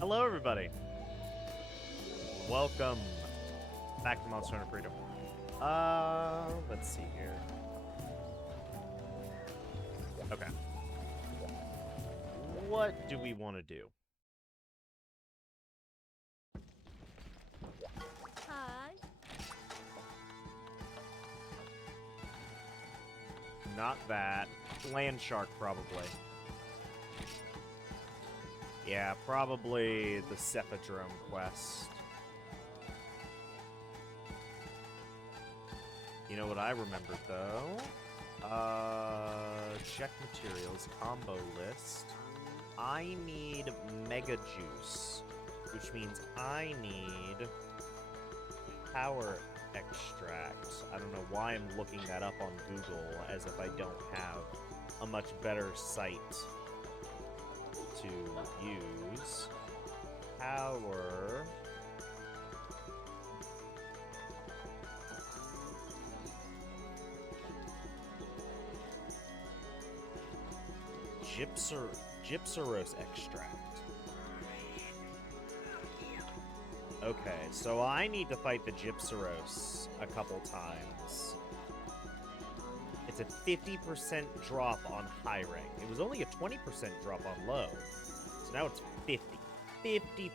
Hello, everybody. Welcome back to Monster Hunter Freedom. Let's see here. Okay. What do we want to do? Hi. Not that. Land shark, probably. Yeah, probably the Cephadrome quest. You know what I remembered, though? Check materials, combo list. I need Mega Juice, which means I need Power Extract. I don't know why I'm looking that up on Google, as if I don't have a much better site to use. Power... Gypsaros extract. Okay, so I need to fight the Gypsaros a couple times. It's a 50% drop on high rank. It was only a 20% drop on low. So now it's 50. 50%.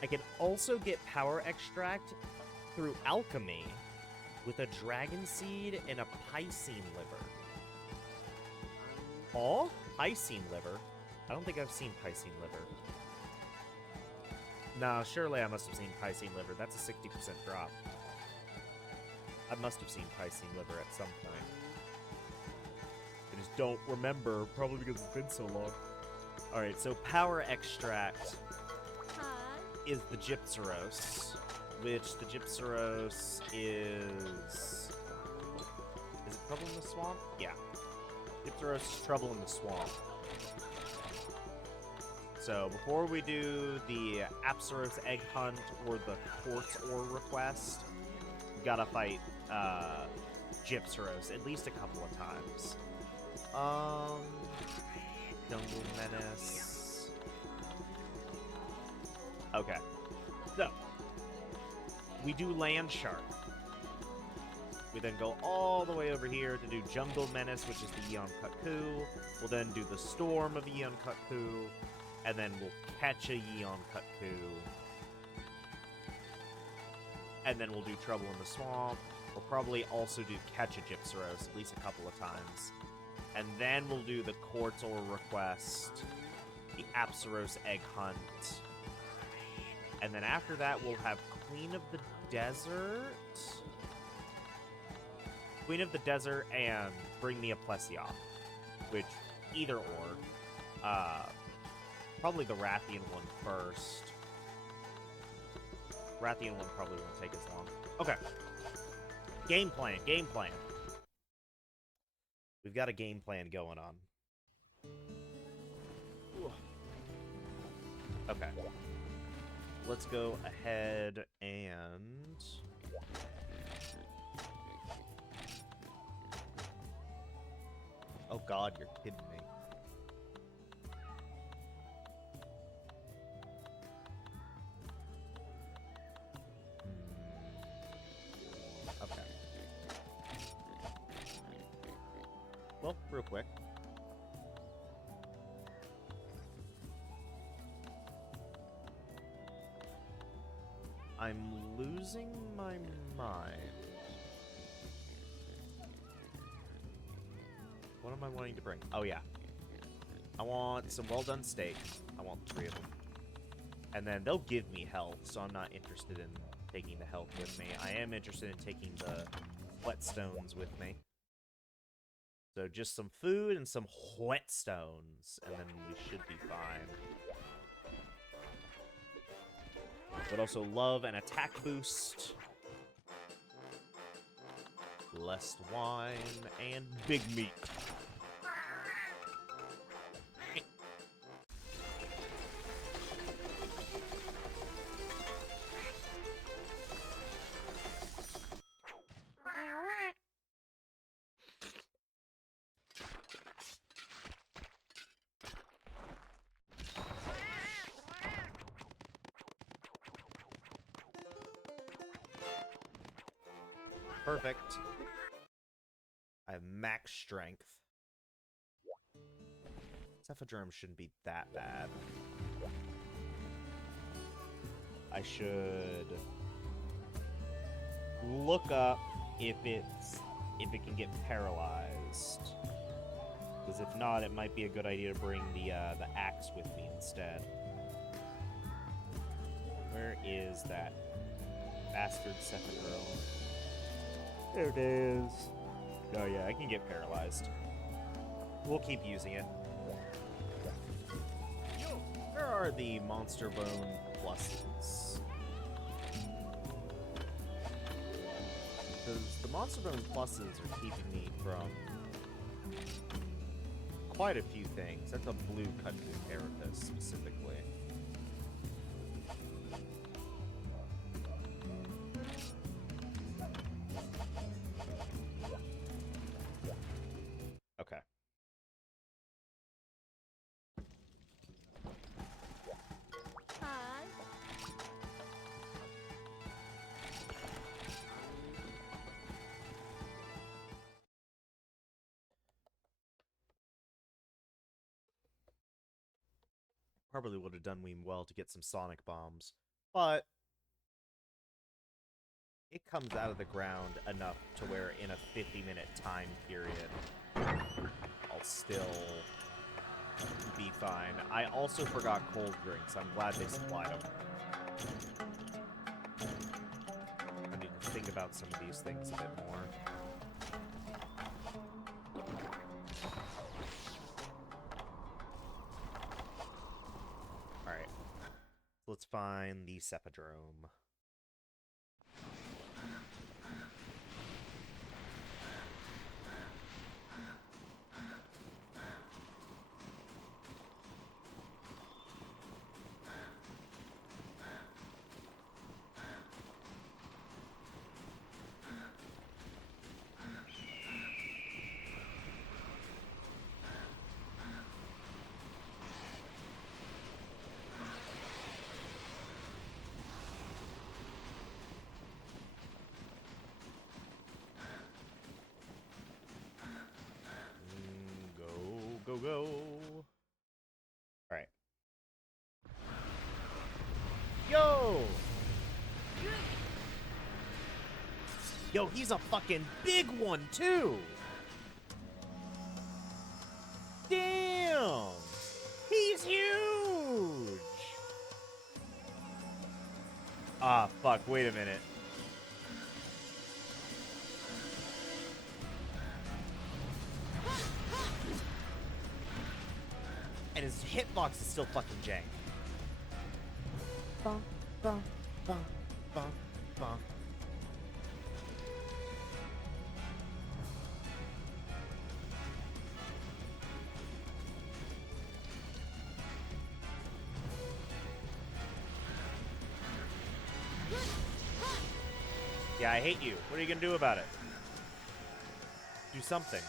I can also get power extract through alchemy with a dragon seed and a Piscine liver. Oh? Piscine liver? I don't think I've seen Piscine liver. No, surely I must have seen Piscine liver. That's a 60% drop. I must have seen Piscine liver at some point. I just don't remember, probably because it's been so long. Alright, so power extract is the Gypsaros, which the Gypsaros is it Trouble in the Swamp? Yeah. Gypsaros is Trouble in the Swamp. So, before we do the Apsaros Egg Hunt or the Quartz Ore request, we gotta fight, Gypsaros at least a couple of times. Jungle Menace... Okay. So, we do Land Shark. We then go all the way over here to do Jungle Menace, which is the Eon Kut-Ku. We'll then do the Storm of Eon Kut-Ku. And then we'll catch a Eon Kut-Ku. And then we'll do Trouble in the Swamp. We'll probably also do catch a Gypsaros at least a couple of times. And then we'll do the Quartz Ore request, the Apsaros Egg Hunt. And then after that, we'll have Queen of the Desert. Queen of the Desert and Bring me a Plesioth. Which, either or. Probably the Rathian one first. Rathian one probably won't take as long. Okay. Game plan, game plan. We've got a game plan going on. Ooh. Okay. Let's go ahead and... Oh god, you're kidding me. Okay. Well, real quick. I'm losing my mind. What am I wanting to bring? Oh, yeah. I want some well-done steak. I want 3 of them. And then they'll give me health, so I'm not interested in taking the health with me. I am interested in taking the whetstones with me. So just some food and some whetstones, and then we should be fine. Would also love an attack boost. Blessed wine and big meat. Perfect. I have max strength. Cephadrome shouldn't be that bad. I should look up if it can get paralyzed. Because if not, it might be a good idea to bring the axe with me instead. Where is that bastard Cephadrome? There it is. Oh yeah, I can get paralyzed. We'll keep using it. Where are the Monster Bone pluses? Because the Monster Bone pluses are keeping me from quite a few things. That's a blue Kut-Ku carapace specifically. Okay. Hi. Probably would have done me well to get some sonic bombs, but it comes out of the ground enough to where in a 50-minute time period, I'll still be fine. I also forgot cold drinks. I'm glad they supplied them. I need to think about some of these things a bit more. Alright. Let's find the Cephadrome. Go. Alright. Yo! Yo, he's a fucking big one, too! Damn! He's huge! Ah, fuck, wait a minute. And his hitbox is still fucking jank. Bum, bum, bum, bum, bum. Yeah, I hate you. What are you gonna do about it? Do something.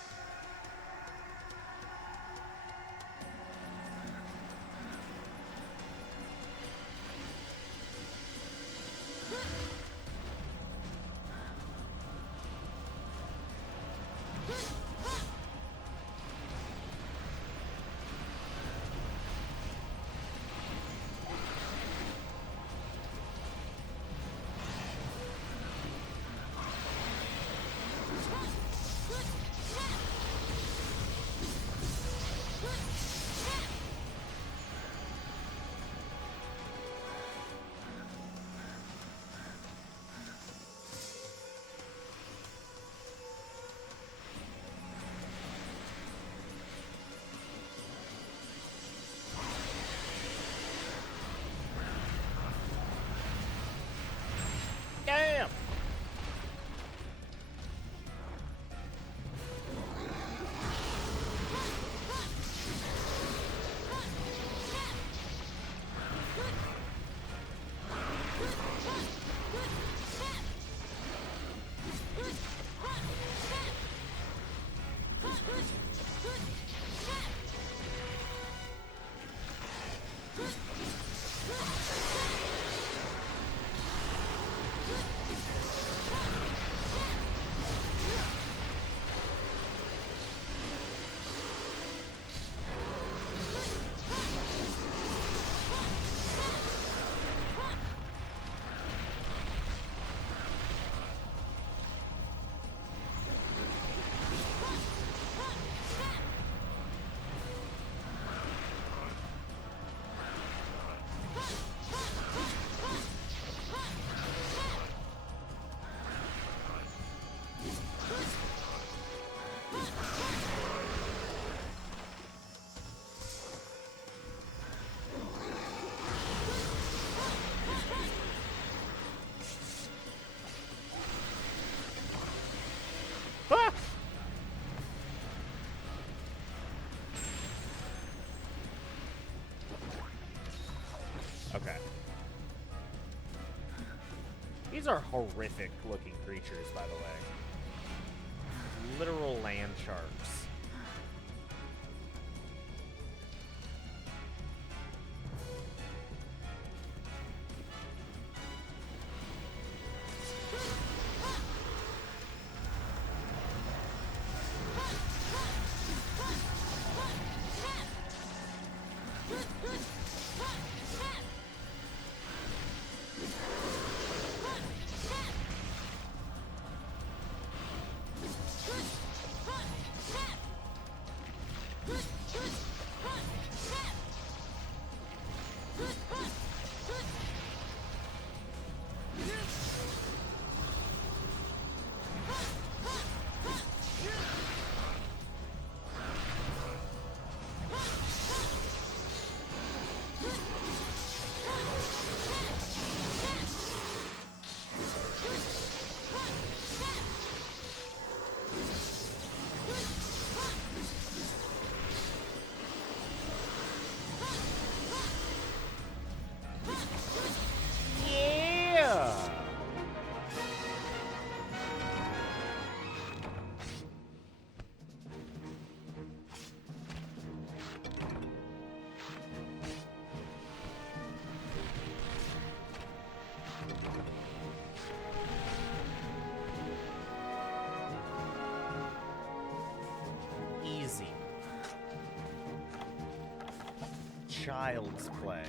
are horrific looking creatures, by the way. Literal land sharks. Easy. Child's play.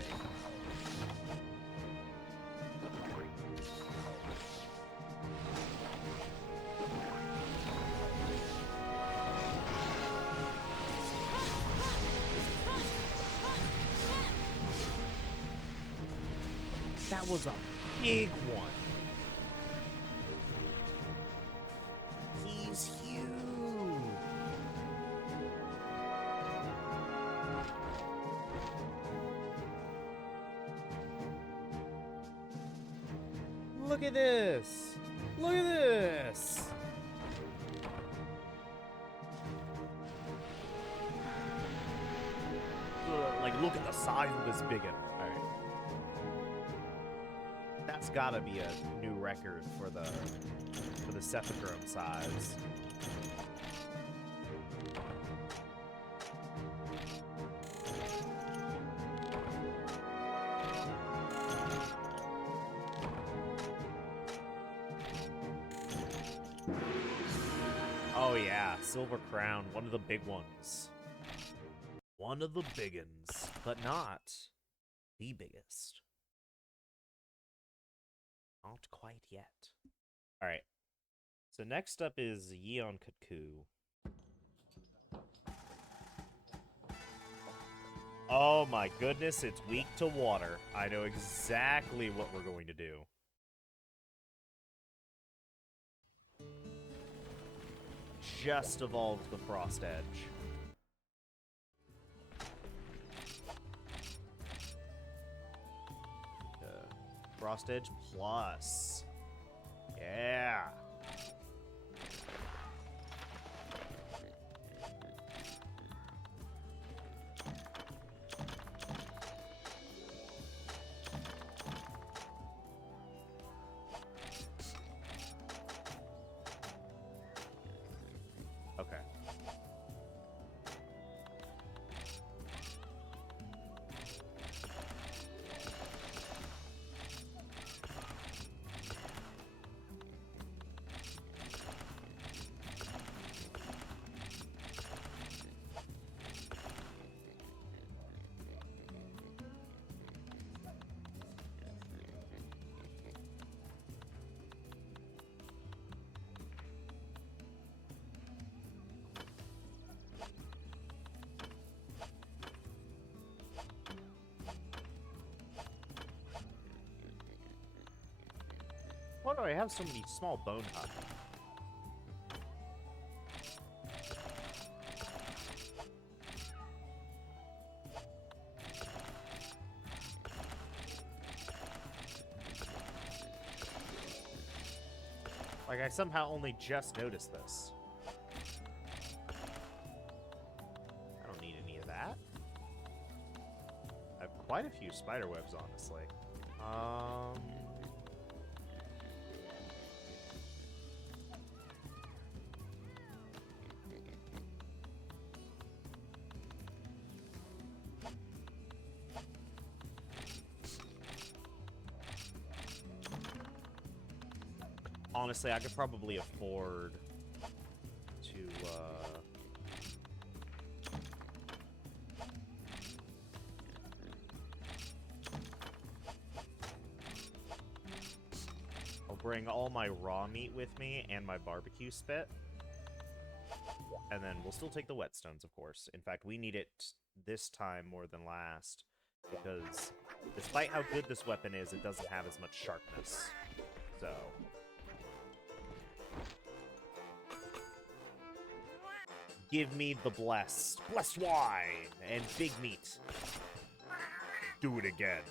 That was a big one. He's huge. Look at this. Look at this. Like, look at the size of this biggin. All right. That's gotta be a new record for the Cephadrome size. Oh yeah, Silver Crown, one of the big ones. One of the biggins, but not the biggest. Not quite yet. Alright. So next up is Yeon Kut-Ku. Oh my goodness, it's weak to water. I know exactly what we're going to do. Just evolved the Frost Edge. Frost Edge Plus. Yeah. Okay. Why do I have so many small bone huts? Like, I somehow only just noticed this. I don't need any of that. I have quite a few spider webs, honestly. Honestly, I could probably afford to, I'll bring all my raw meat with me and my barbecue spit. And then we'll still take the whetstones, of course. In fact, we need it this time more than last. Because despite how good this weapon is, it doesn't have as much sharpness. So... give me the blessed wine and big meat. Do it again.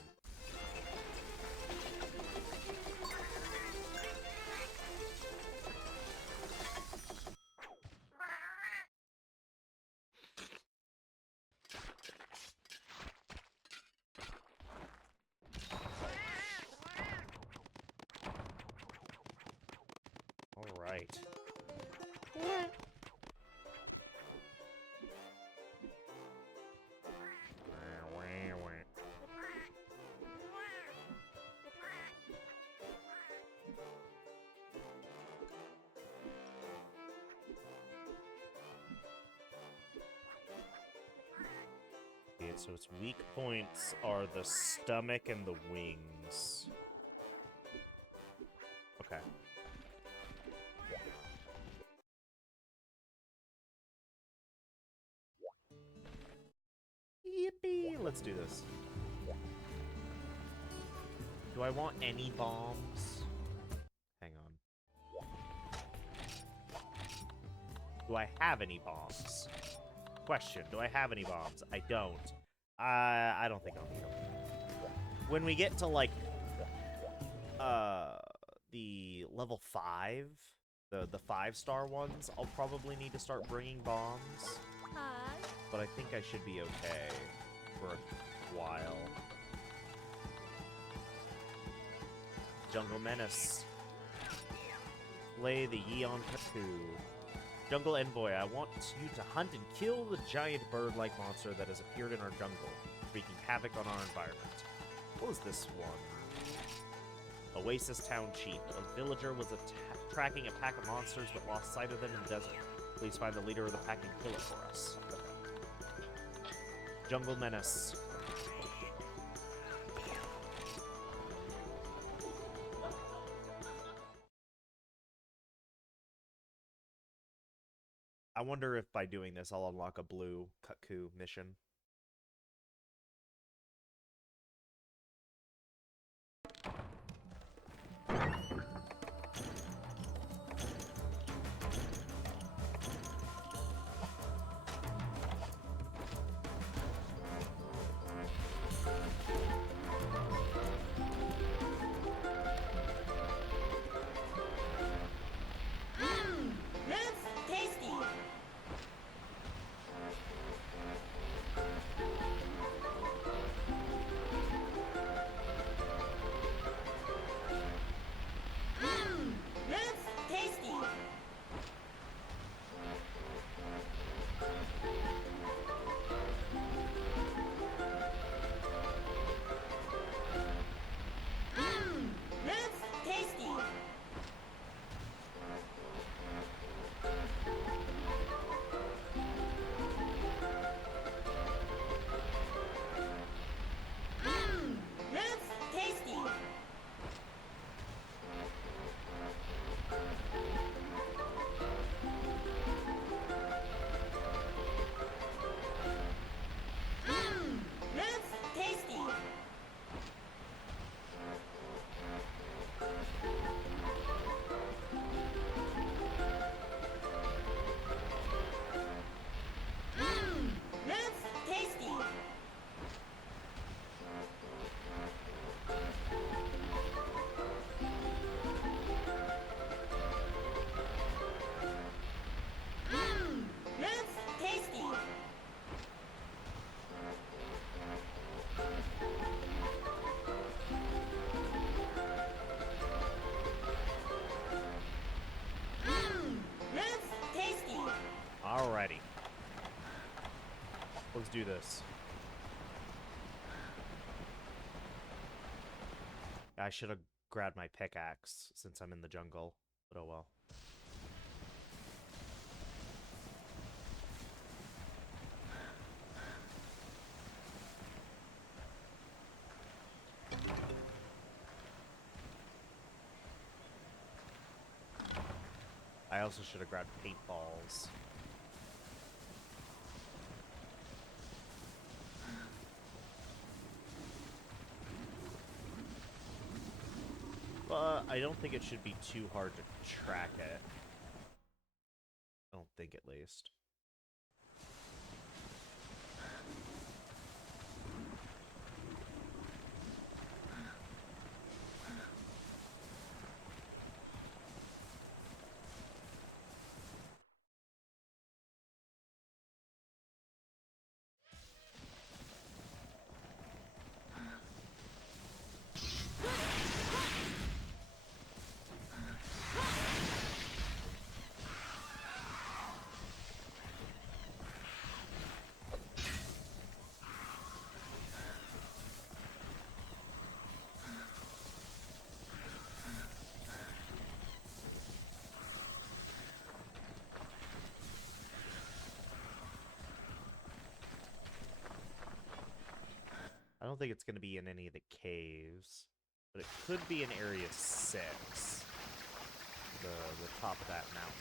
All right. Okay, so its weak points are the stomach and the wings. Okay. Yippee! Let's do this. Do I want any bombs? Hang on. Do I have any bombs? Question, do I have any bombs? I don't. I don't think I'll need them. When we get to, like, the level 5, the 5-star ones, I'll probably need to start bringing bombs. Hi. But I think I should be okay for a while. Jungle Menace. Play the Yeon Kut-Ku. Jungle Envoy, I want you to hunt and kill the giant bird-like monster that has appeared in our jungle, wreaking havoc on our environment. What was this one? Oasis Town Chief. A villager was tracking a pack of monsters but lost sight of them in the desert. Please find the leader of the pack and kill it for us. Okay. Jungle Menace. I wonder if by doing this I'll unlock a blue Kut-Ku mission. Alrighty. Let's do this. I should have grabbed my pickaxe since I'm in the jungle. But oh well. I also should have grabbed paintballs. But I don't think it should be too hard to track it. I don't think, at least. I don't think it's going to be in any of the caves, but it could be in Area 6, the top of that mountain.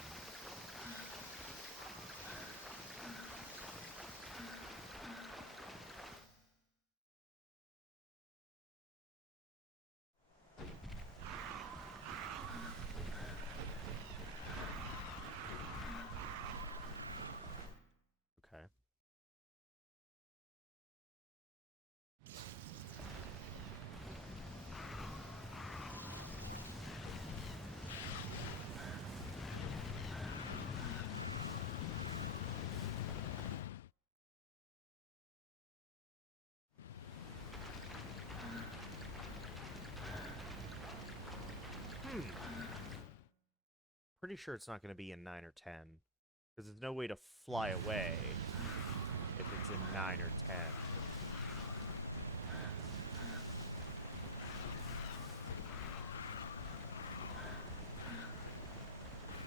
Okay. Pretty sure it's not going to be in 9 or 10, because there's no way to fly away if it's in 9 or 10.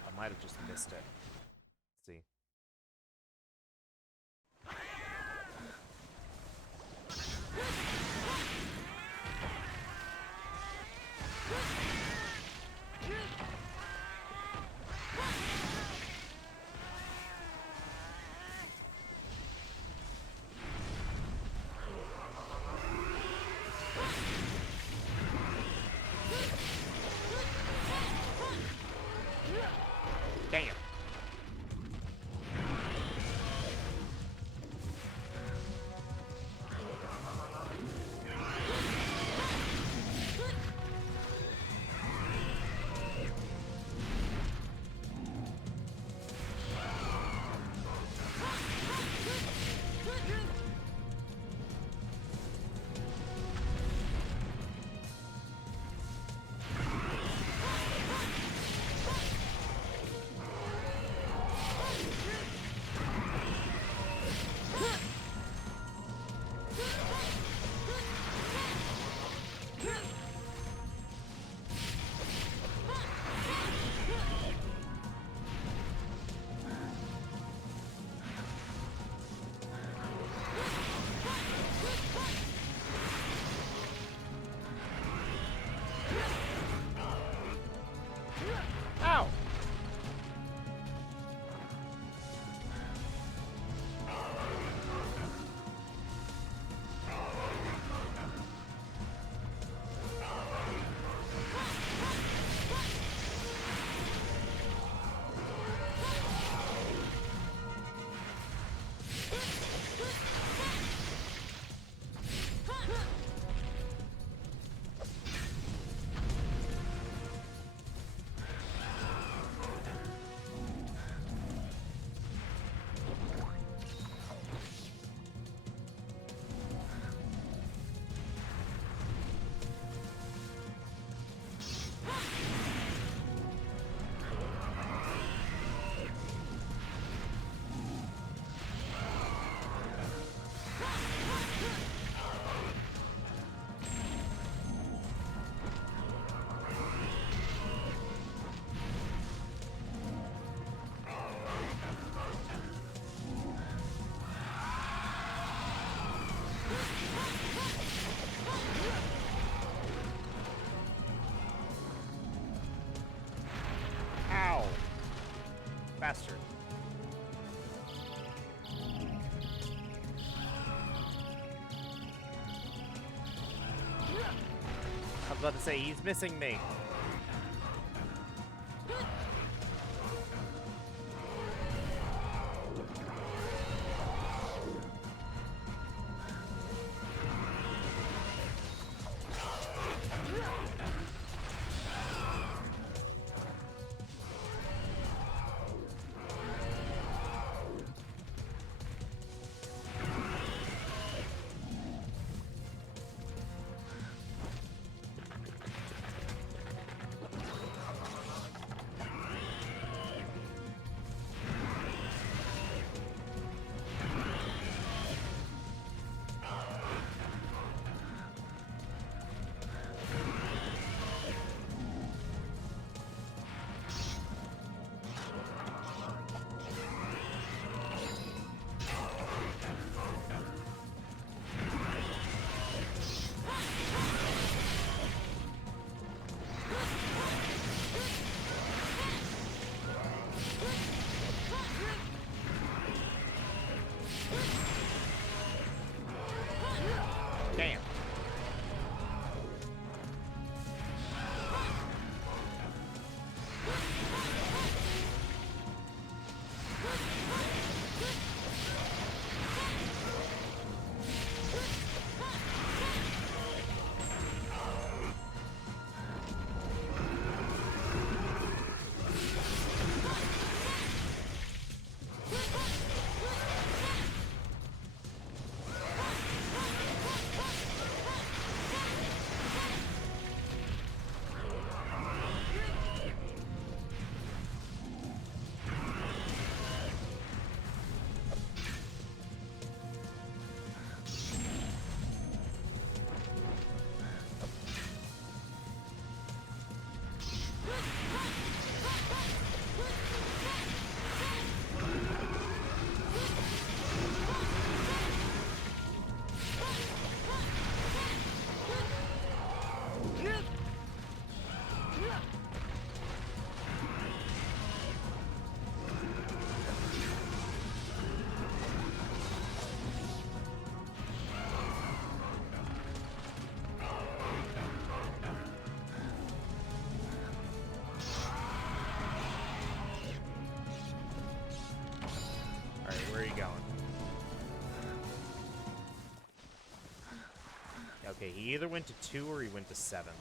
I might have just missed it. Let's see. Damn. bastard. I was about to say, he's missing me. Damn. Where are you going? Okay, he either went to 2 or he went to 7.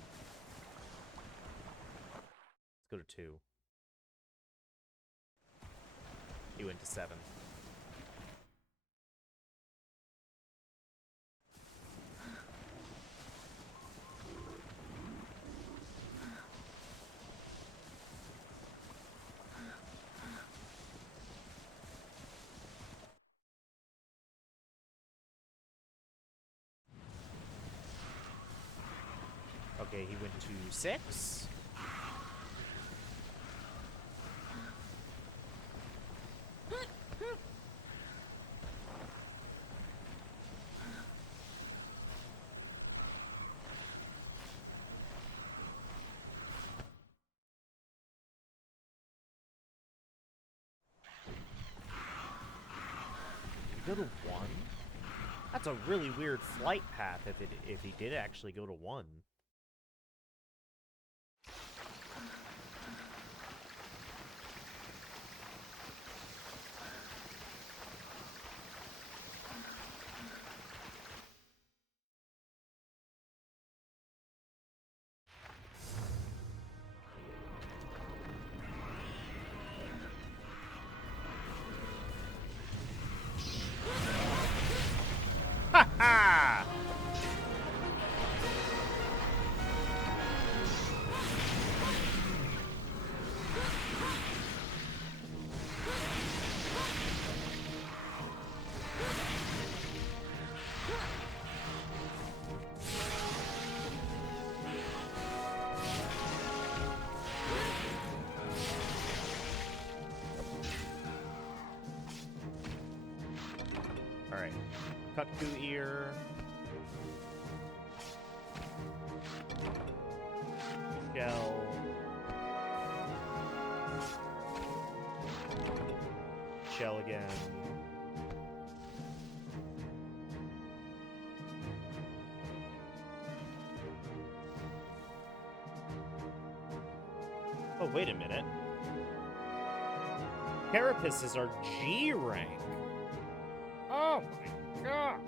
Let's go to 2. He went to 7. Okay, he went to 6. Go to 1? That's a really weird flight path if he did actually go to 1. Ha ha! Alright. Kut-Ku ear. Shell. shell again. Oh, wait a minute. Carapaces are G rank. Oh my god.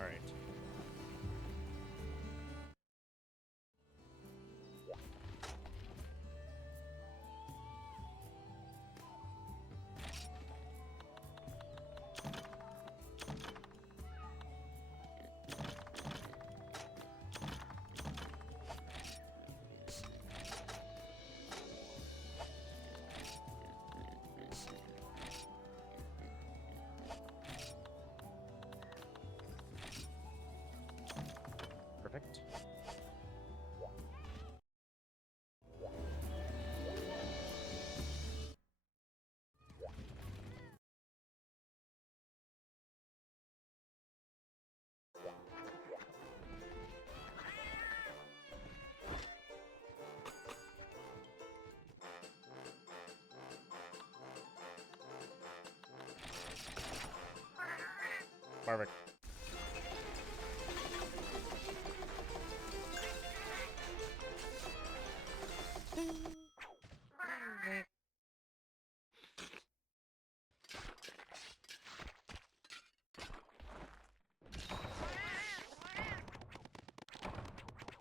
All right. Perfect. Perfect.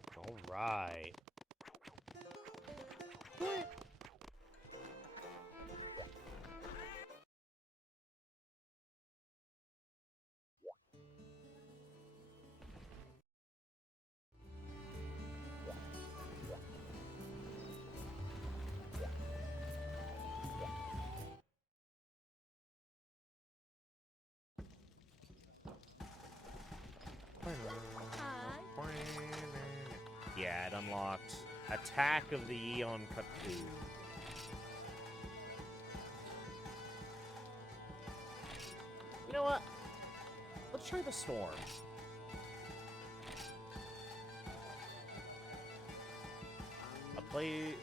All right. Hi. Yeah, it unlocked Attack of the Eon Kut-Ku. You know what? Let's try the Storm.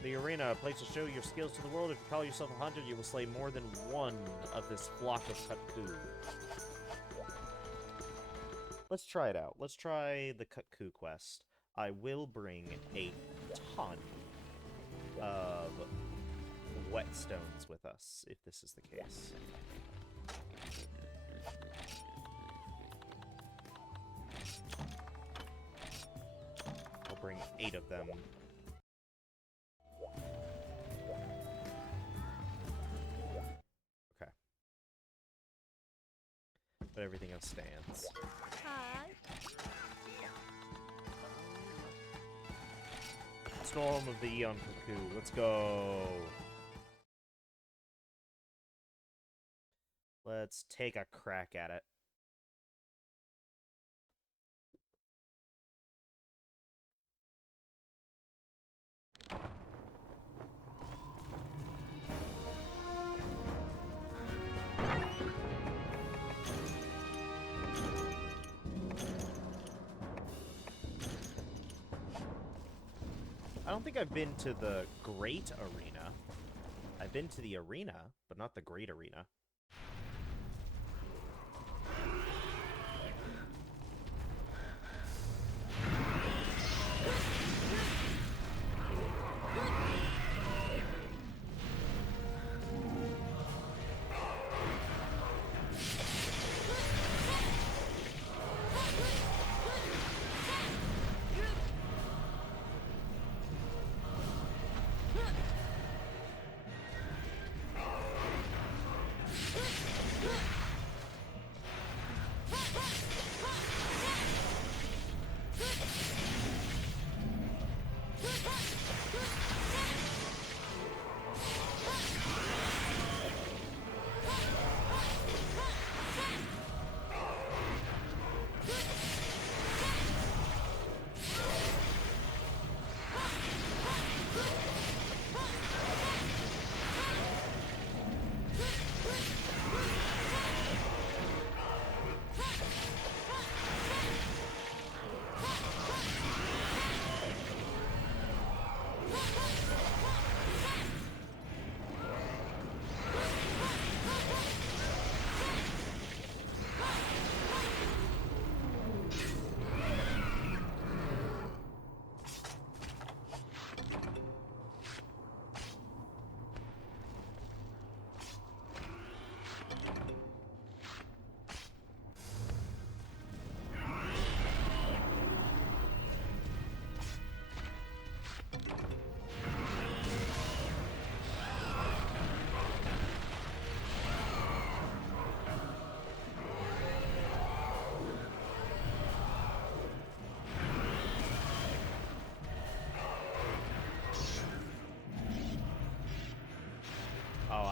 The arena, a place to show your skills to the world. If you call yourself a hunter, you will slay more than one of this flock of Kut-Ku. Let's try it out. Let's try the Kut-Ku quest. I will bring a ton of whetstones with us, if this is the case. I'll bring 8 of them. Okay. But everything else stands. Hi. Storm of the Eon Kut-Ku. Let's go. Let's take a crack at it. I don't think I've been to the Great Arena. I've been to the arena, but not the Great Arena.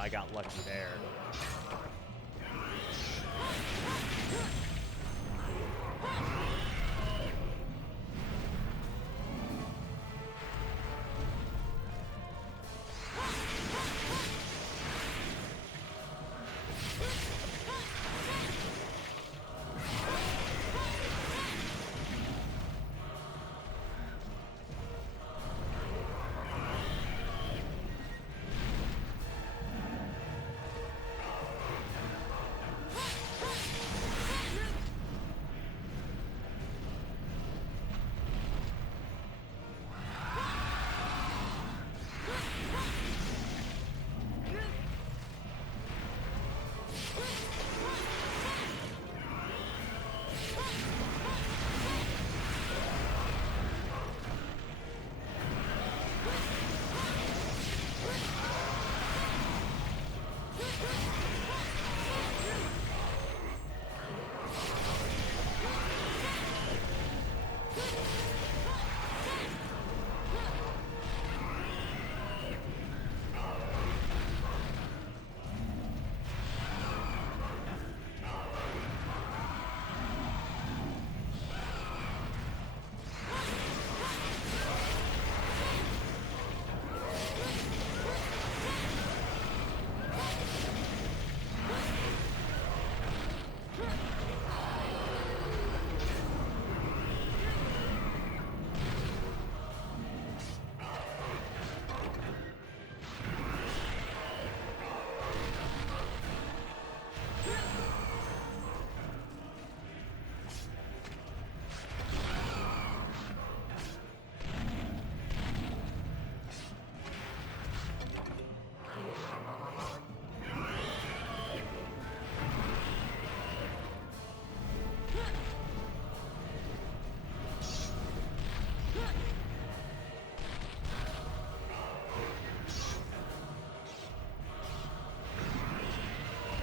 I got lucky there.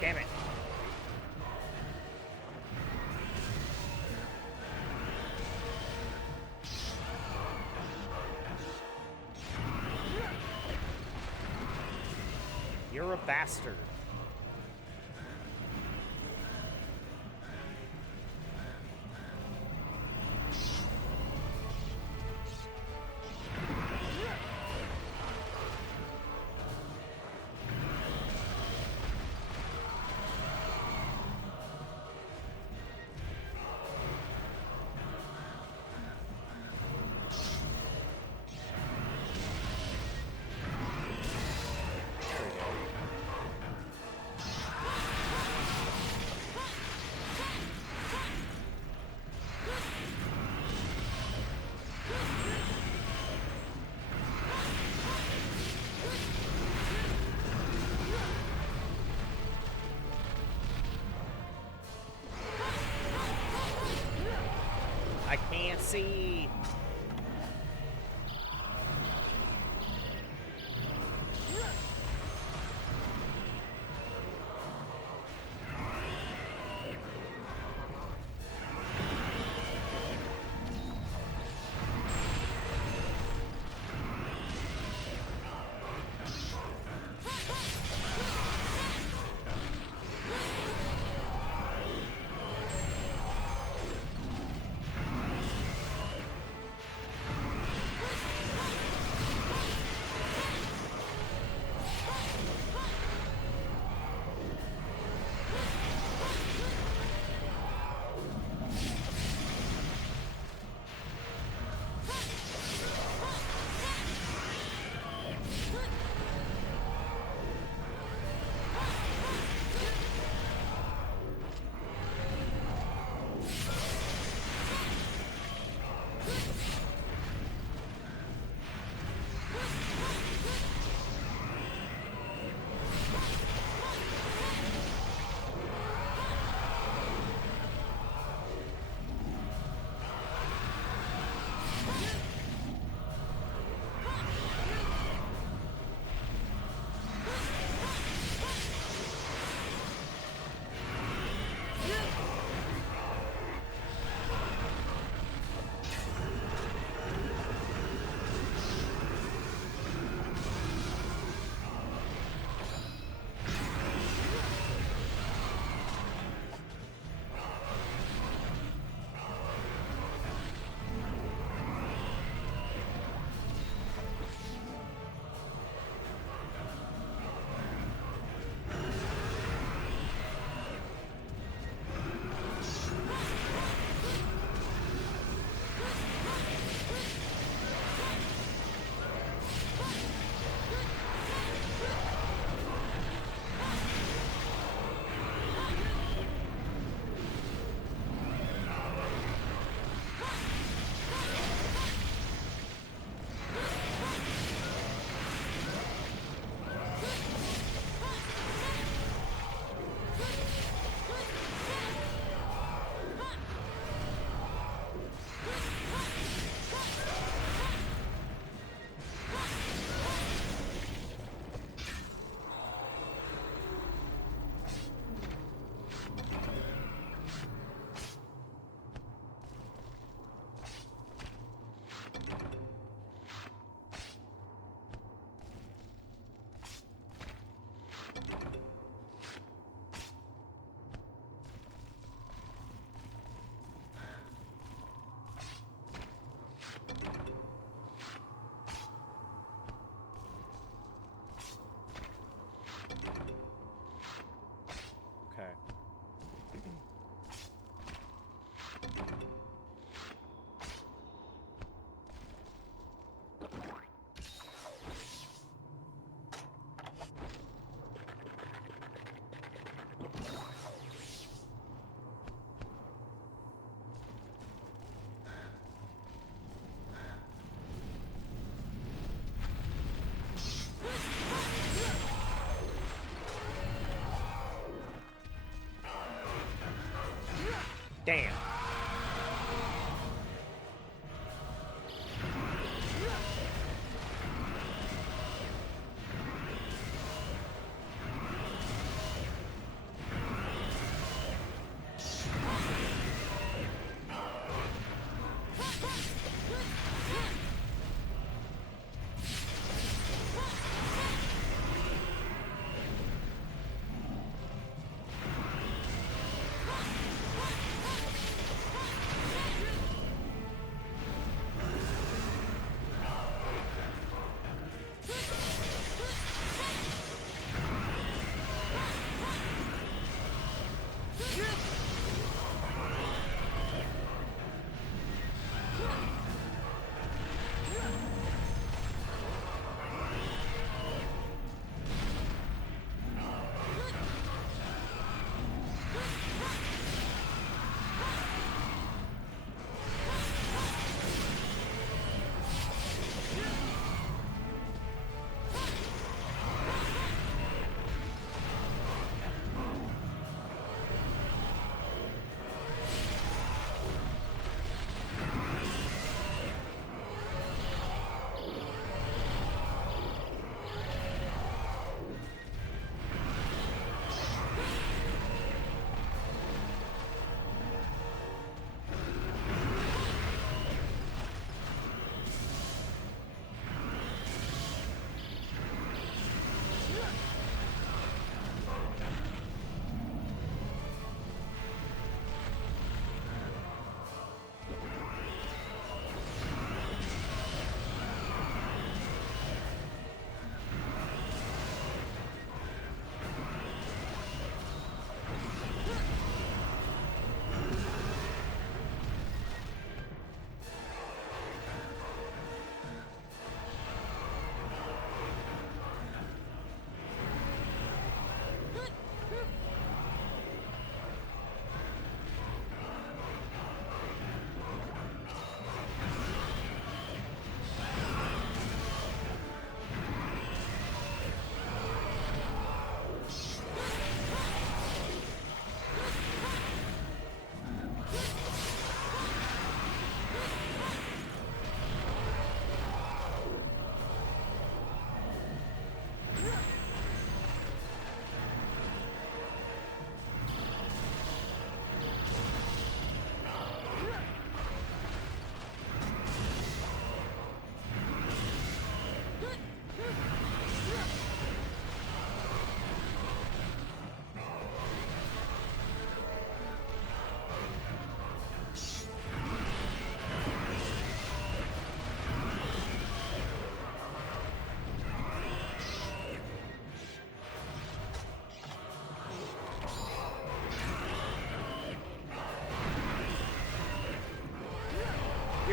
Damn it. You're a bastard. I can't see. Damn.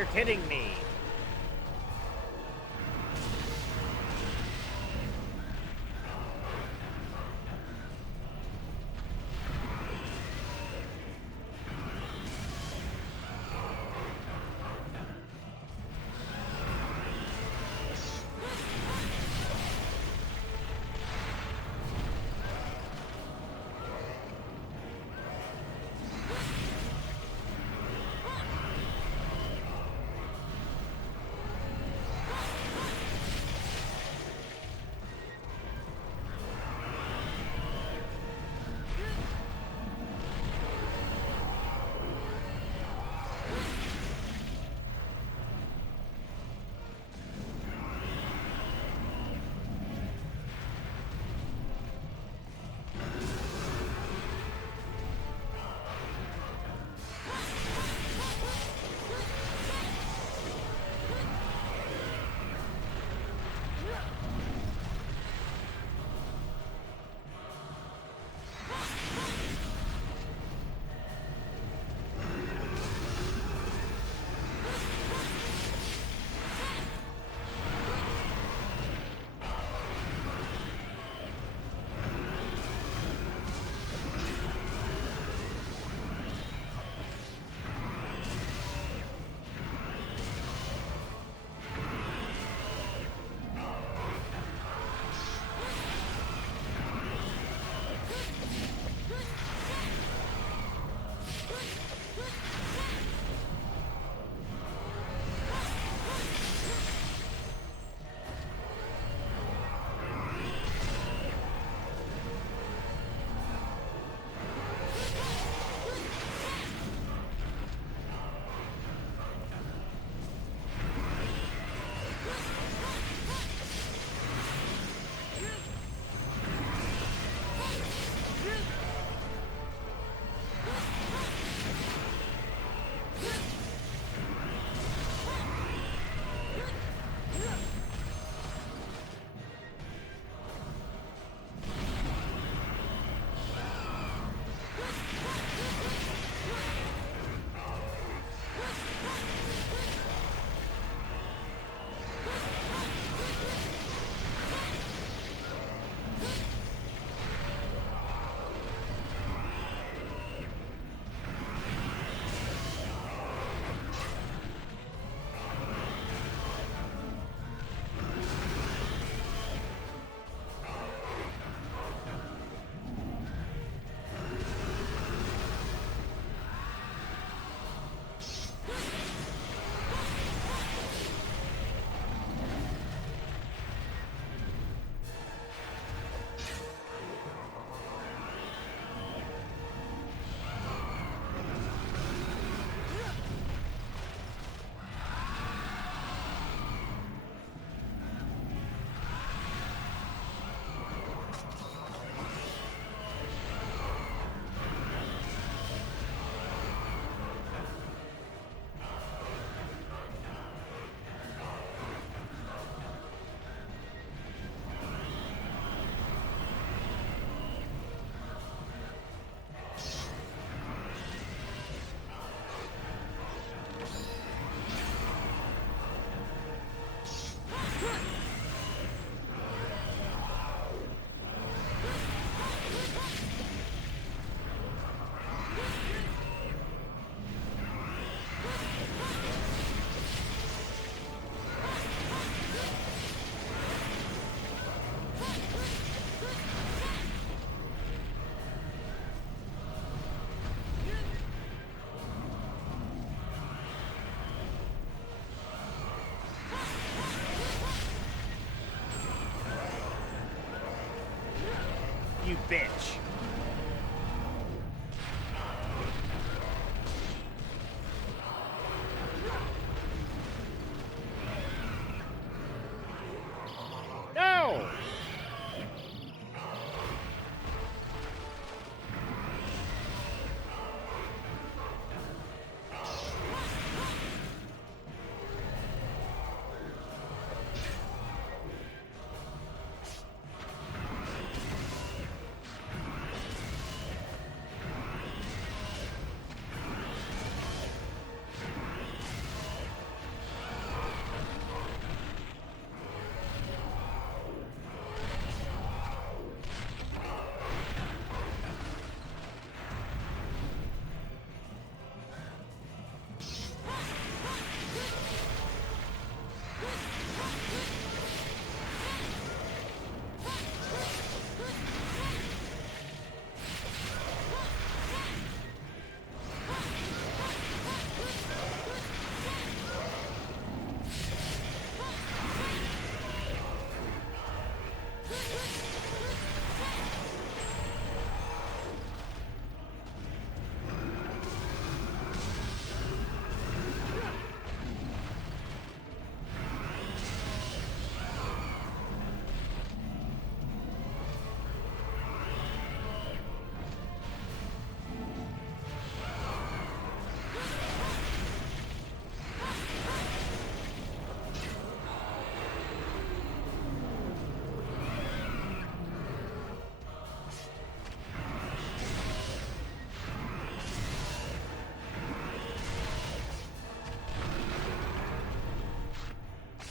You're kidding me.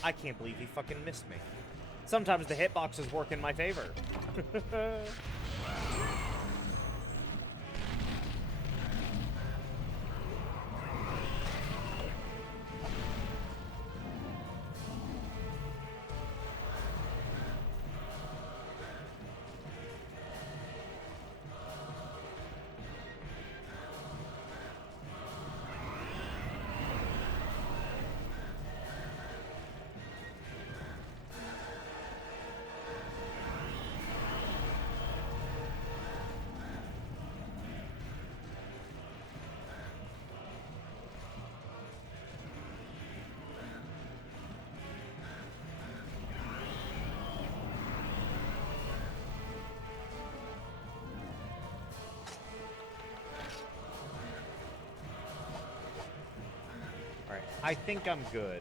I can't believe he fucking missed me. Sometimes the hitboxes work in my favor. Alright, I think I'm good.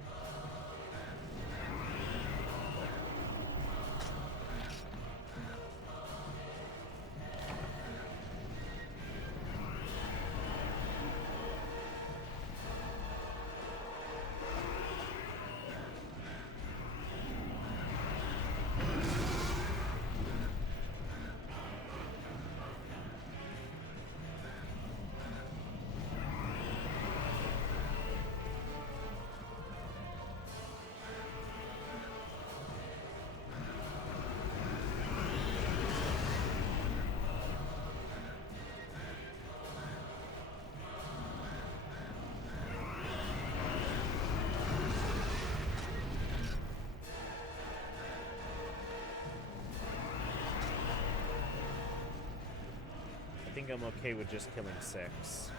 I think I'm okay with just killing 6.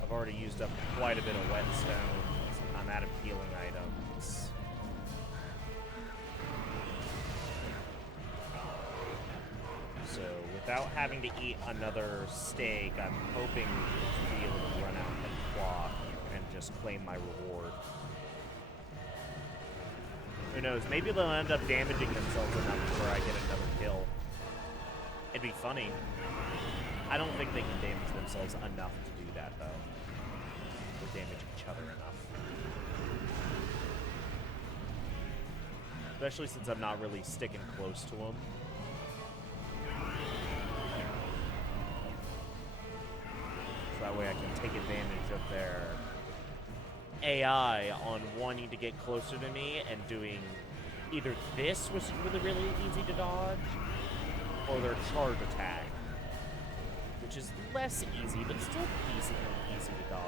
I've already used up quite a bit of whetstones. I'm out of healing items. So without having to eat another steak, I'm hoping to be able to run out the clock and just claim my reward. Who knows? Maybe they'll end up damaging themselves enough to where I get another kill. It'd be funny. I don't think they can damage themselves enough to do that, though. Or damage each other enough. Especially since I'm not really sticking close to them. So that way I can take advantage of their AI on wanting to get closer to me and doing either this, which is really easy to dodge, or their charge attack, which is less easy, but still decently easy to dodge.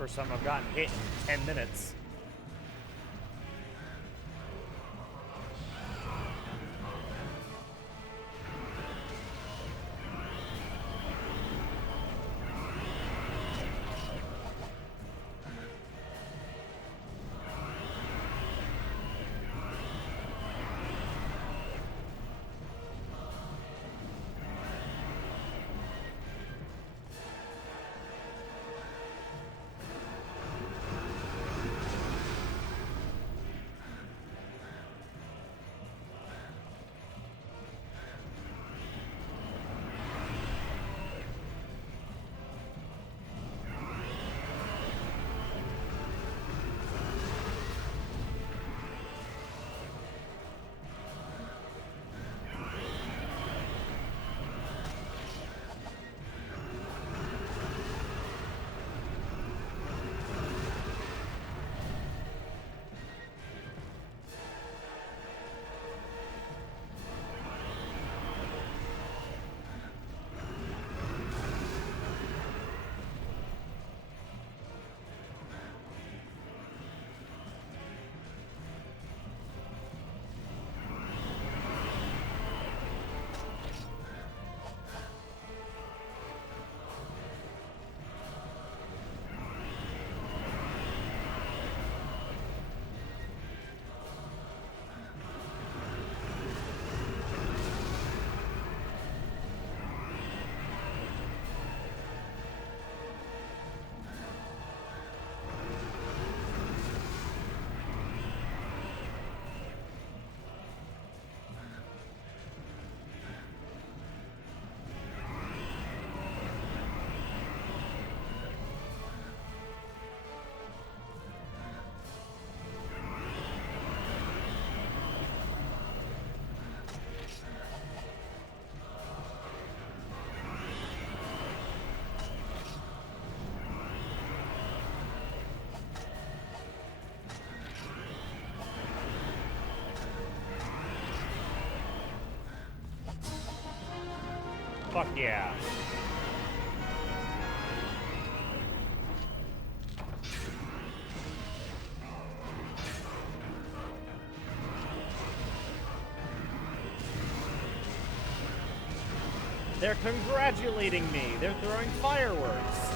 First time I've gotten hit in 10 minutes. Fuck yeah. They're congratulating me. They're throwing fireworks.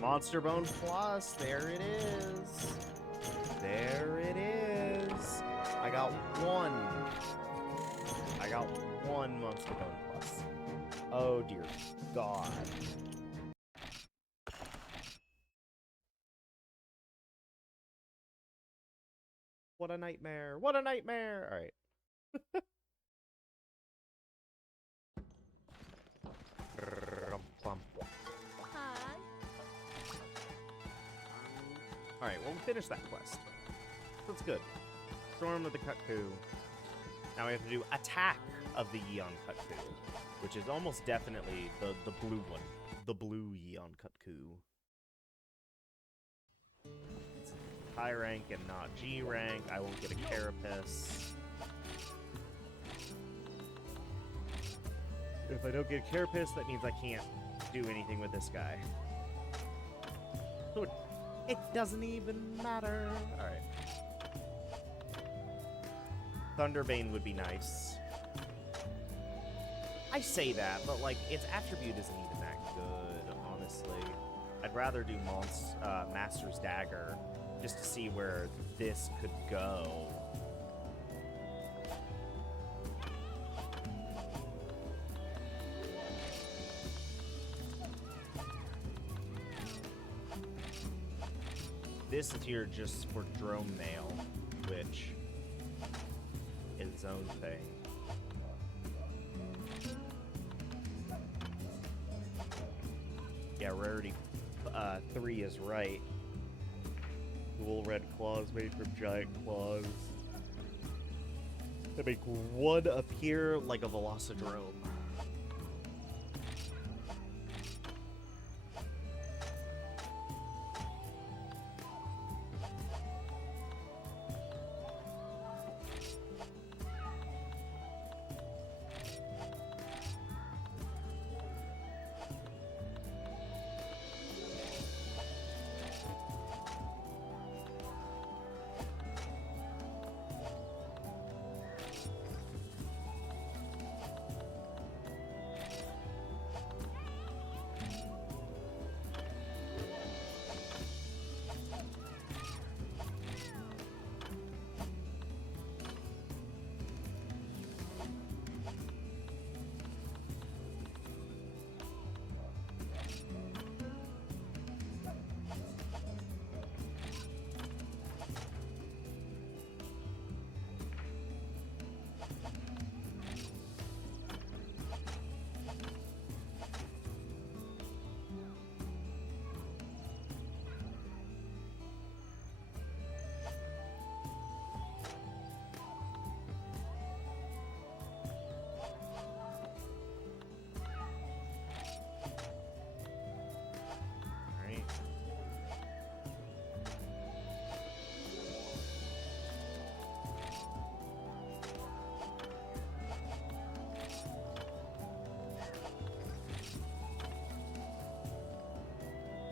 Monster Bone Plus, there it is. There it is. I got one. I got one Monster Bone Plus. Oh dear God. What a nightmare. What a nightmare. All right. Hi. Alright, well, we finished that quest. That's good. Storm of the Kut-Ku. Now we have to do Attack of the Yeon Kut-Ku, which is almost definitely the blue one. The blue Yeon Kut-Ku. It's high rank and not G rank. I won't get a Carapace. If I don't get a Carapace, that means I can't do anything with this guy. So it doesn't even matter. Alright. Thunderbane would be nice. I say that, but like its attribute isn't even that good, honestly. I'd rather do Master's Dagger just to see where this could go. This is here just for drone mail, which is its own thing. Yeah, rarity 3 is right. Dual red claws made from giant claws. They make one appear like a Velocidrome.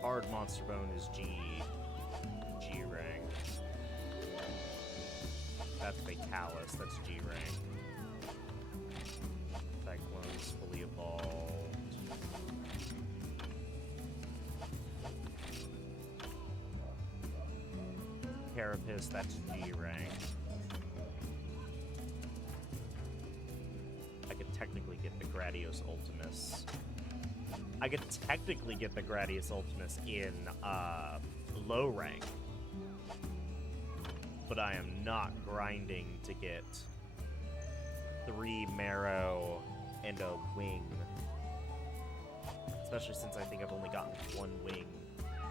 Hard Monster Bone is G rank. That's Fatalis, that's G rank. Cyclone's fully evolved. Carapace, that's G rank. I could technically get the Gradius Ultimus. I could technically get the Gradius Ultimus in low rank, but I am not grinding to get 3 Marrow and a Wing. Especially since I think I've only gotten 1 Wing.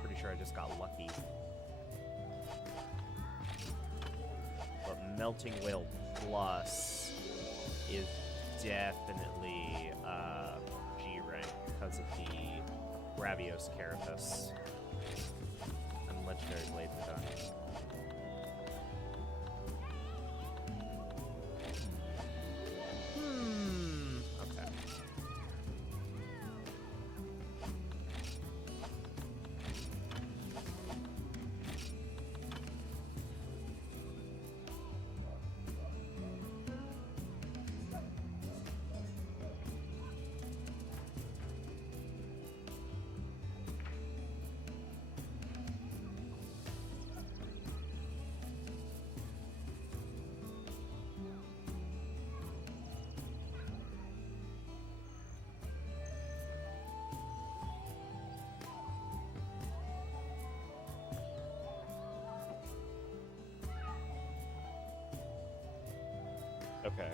Pretty sure I just got lucky. But Melting Whale Plus is definitely G rank because of the Gravios Carapace and Legendary Blade done. Okay. Okay.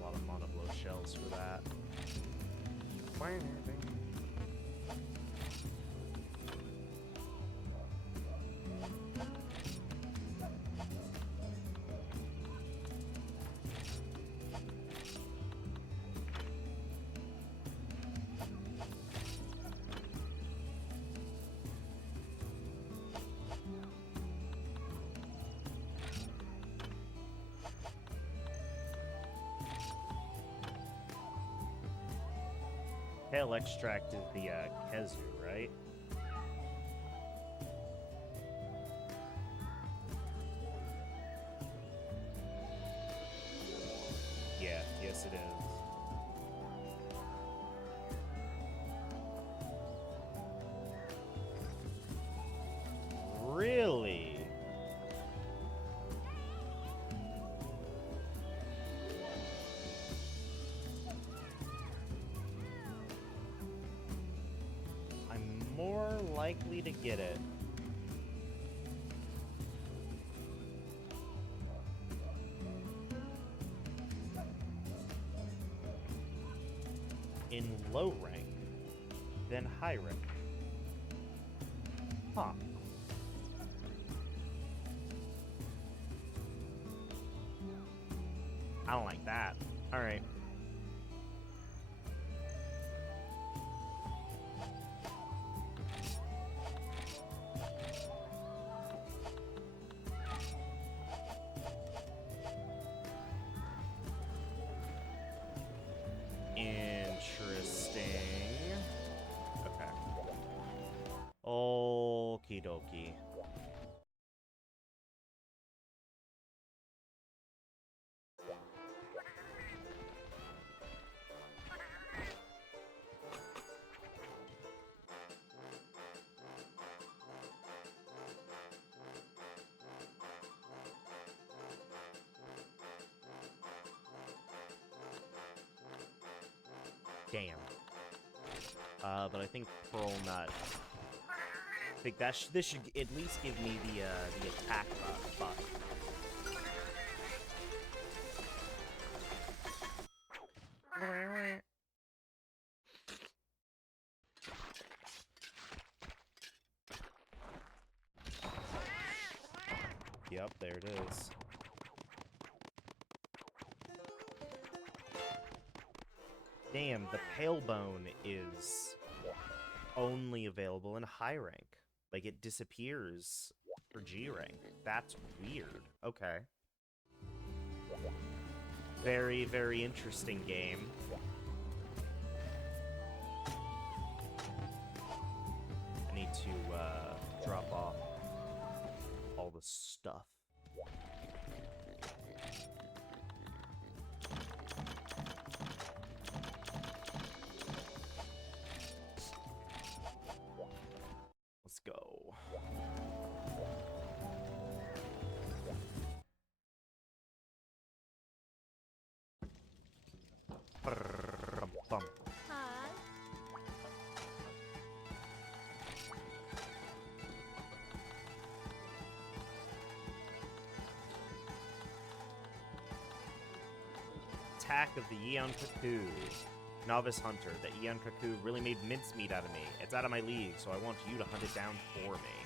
A lot of monoblow shells for that. tail extract is the Kezu, right? Yeah, yes it is. Really? I'm more likely to get it. In low rank than high rank. Huh. I don't like that. Alright. Interesting. Okay. Okie dokie. Damn. But I think Pearl Nut. I think that this should at least give me the attack buff. Yep, there it is. Damn, the Pale Bone is only available in high rank. Like, it disappears for G rank. That's weird. Okay. Very, very interesting game. I need to drop off all the stuff. Let's go. Bum. Hi. Attack of the Yeon Kut-Ku. Novice Hunter. The Yeon Kut-Ku really made mincemeat out of me. It's out of my league, so I want you to hunt it down for me.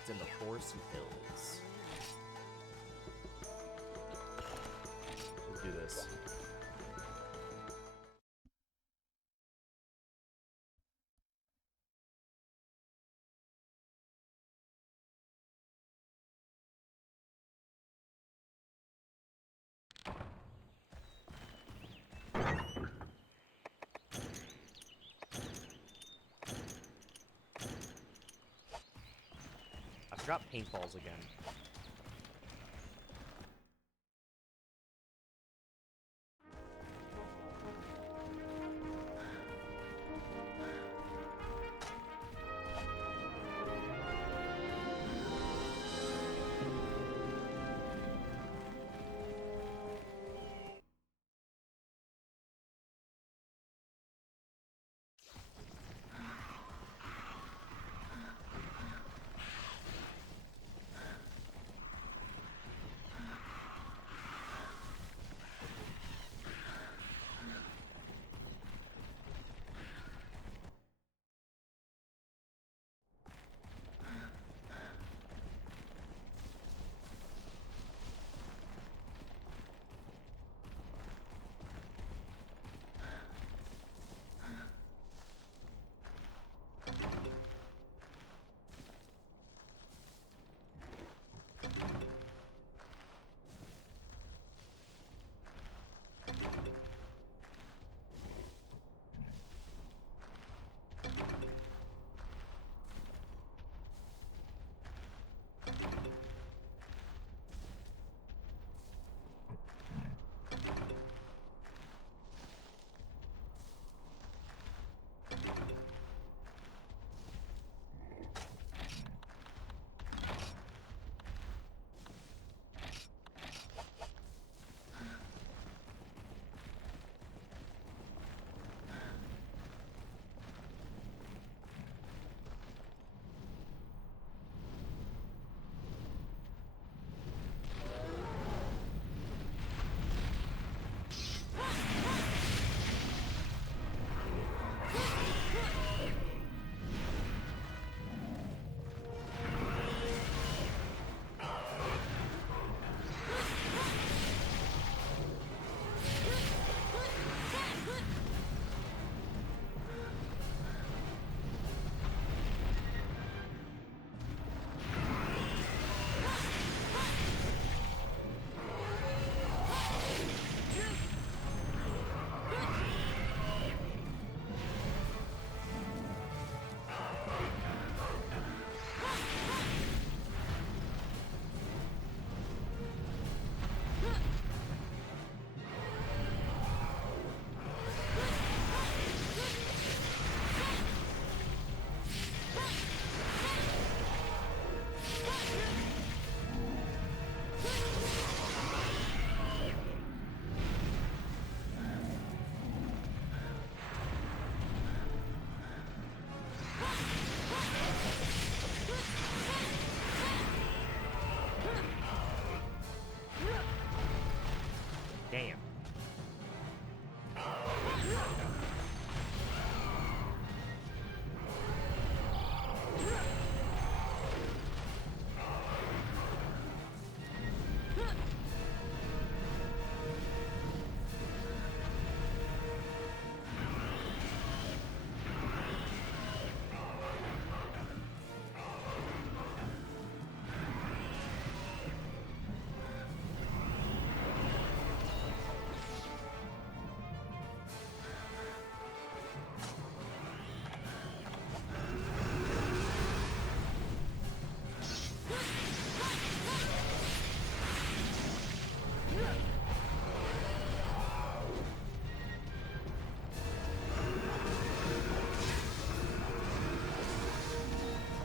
It's in the forests and hills. Let's do this. I forgot paintballs again.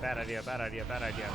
Bad idea, bad idea, bad idea.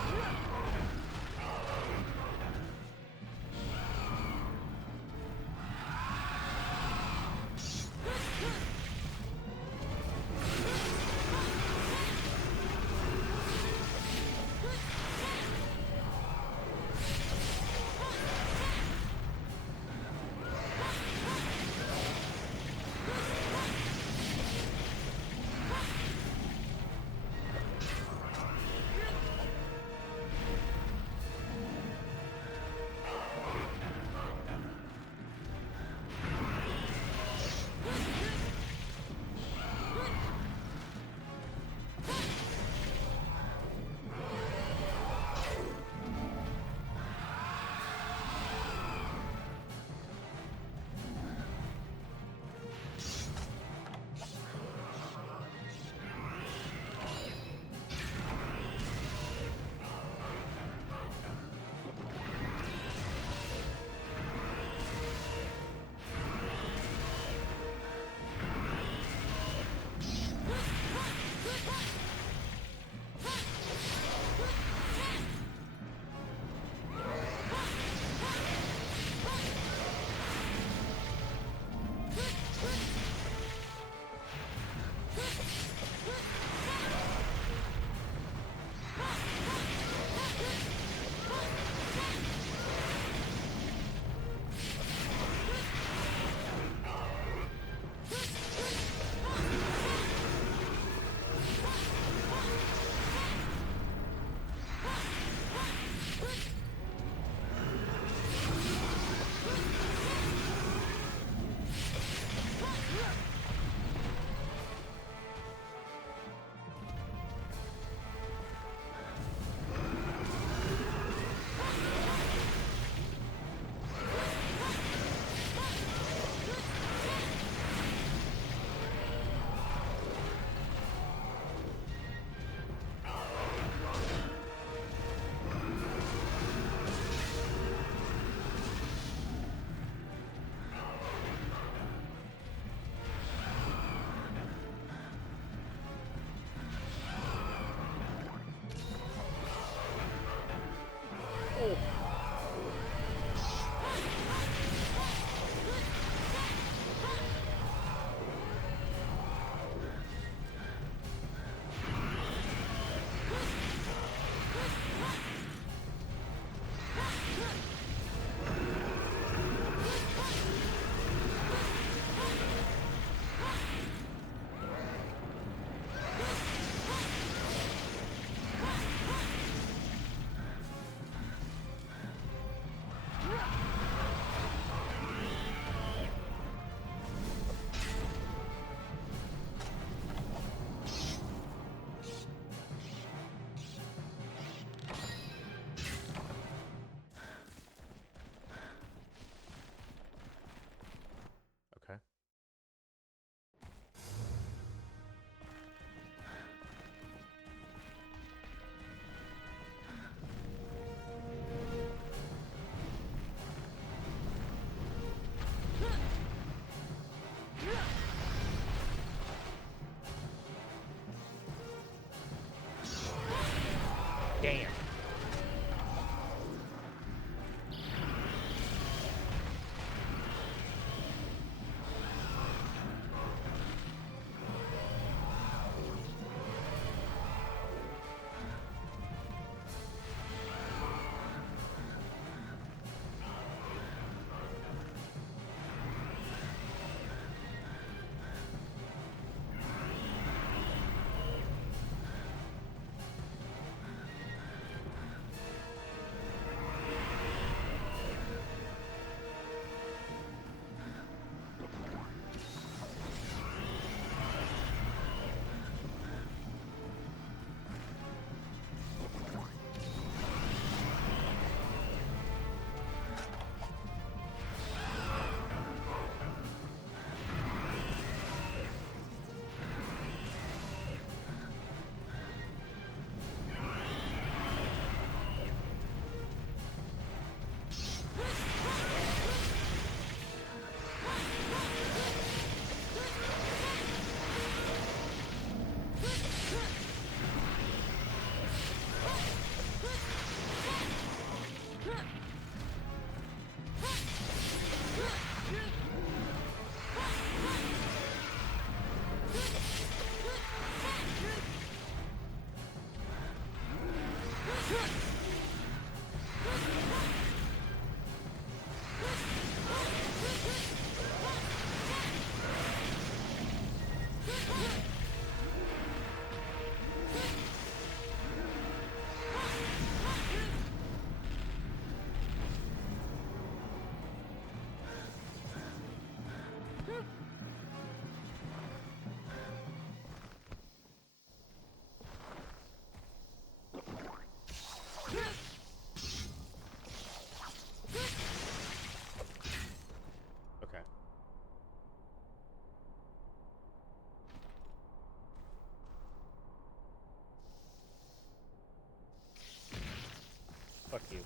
Okay. Damn. Okay. Fuck you.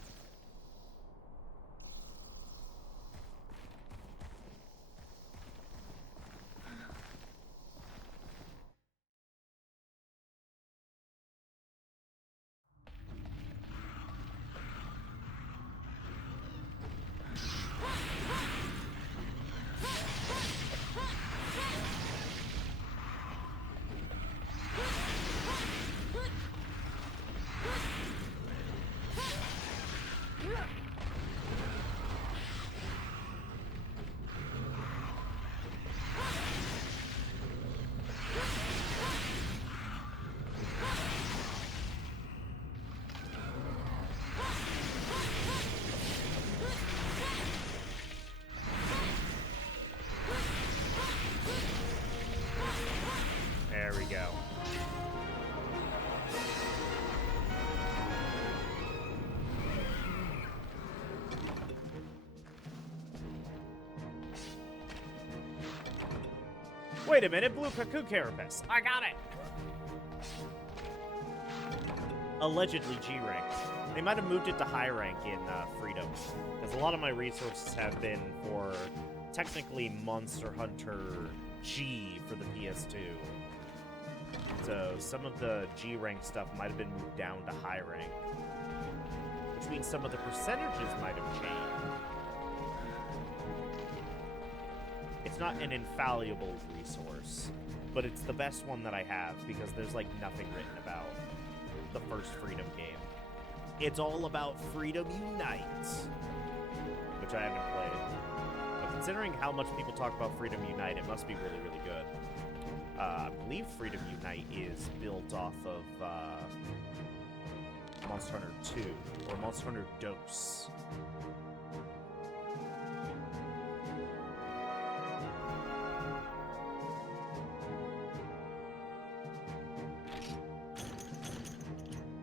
There we go. Wait a minute, blue Kut-Ku carapace. I got it! Allegedly G-rank. They might have moved it to high rank in Freedom, because a lot of my resources have been for technically Monster Hunter G for the PS2. So some of the G-rank stuff might have been moved down to high rank, which means some of the percentages might have changed. It's not an infallible resource, but it's the best one that I have because there's like nothing written about the first Freedom game. It's all about Freedom Unite, which I haven't played. But considering how much people talk about Freedom Unite, it must be really, really good. I believe Freedom Unite is built off of Monster Hunter 2 or Monster Hunter DOS.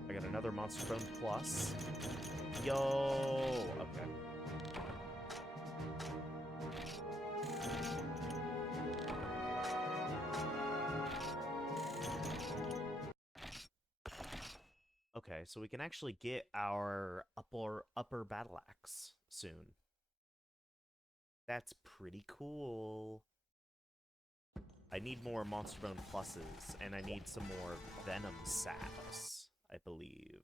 I got another Monster Bone Plus. Yo! Okay. Okay, so we can actually get our upper battle axe soon. That's pretty cool. I need more Monster Bone Pluses, and I need some more Venom Sacks, I believe.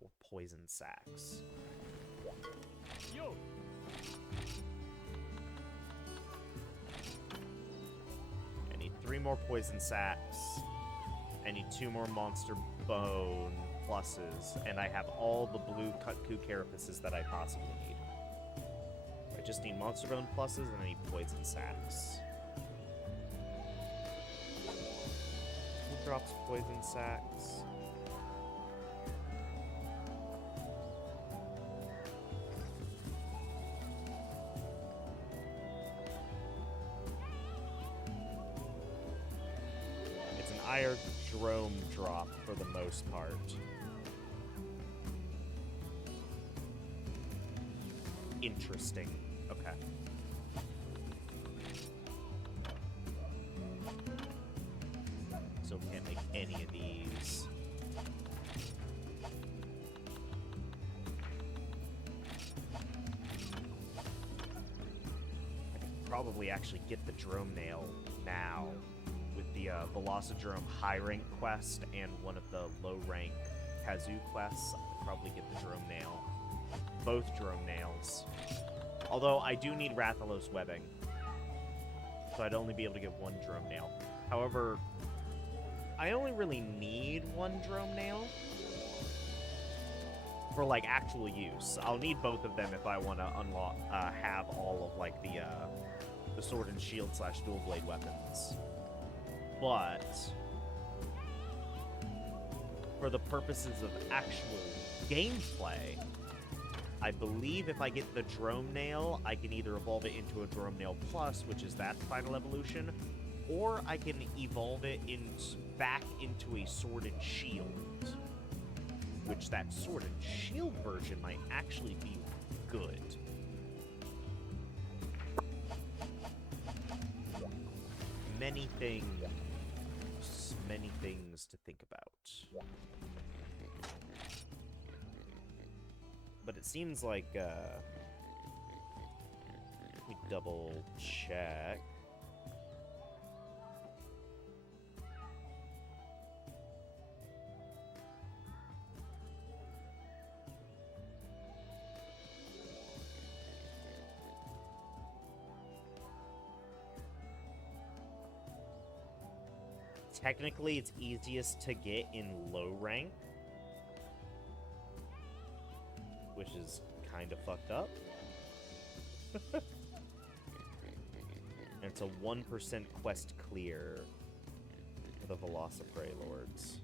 Or Poison Sacks. Yo! I need 3 more Poison Sacks. I need 2 more Monster Bone Pluses, and I have all the blue Kut-Ku carapaces that I possibly need. I just need Monster Bone Pluses, and I need Poison Sacks. Who drops Poison Sacks? It's an Irodrome drop for the most part. Interesting. Okay. So we can't make any of these. I could probably actually get the drone nail now with the Velocidrome high rank quest and one of the low rank Kazoo quests. I could probably get the drone nail. Both drone nails. Although I do need Rathalos webbing. So I'd only be able to get 1 drone nail. However, I only really need 1 drone nail. for like actual use. I'll need both of them if I want to unlock, have all of like the sword and shield / dual blade weapons. But for the purposes of actual gameplay, I believe if I get the Drome Nail, I can either evolve it into a Drome Nail Plus, which is that final evolution, or I can evolve it back into a Sword and Shield, which that Sword and Shield version might actually be good. Many things to think about. But it seems like, let me double check. Technically, it's easiest to get in low rank, which is kind of fucked up. And it's a 1% quest clear for the Velociprey Lords.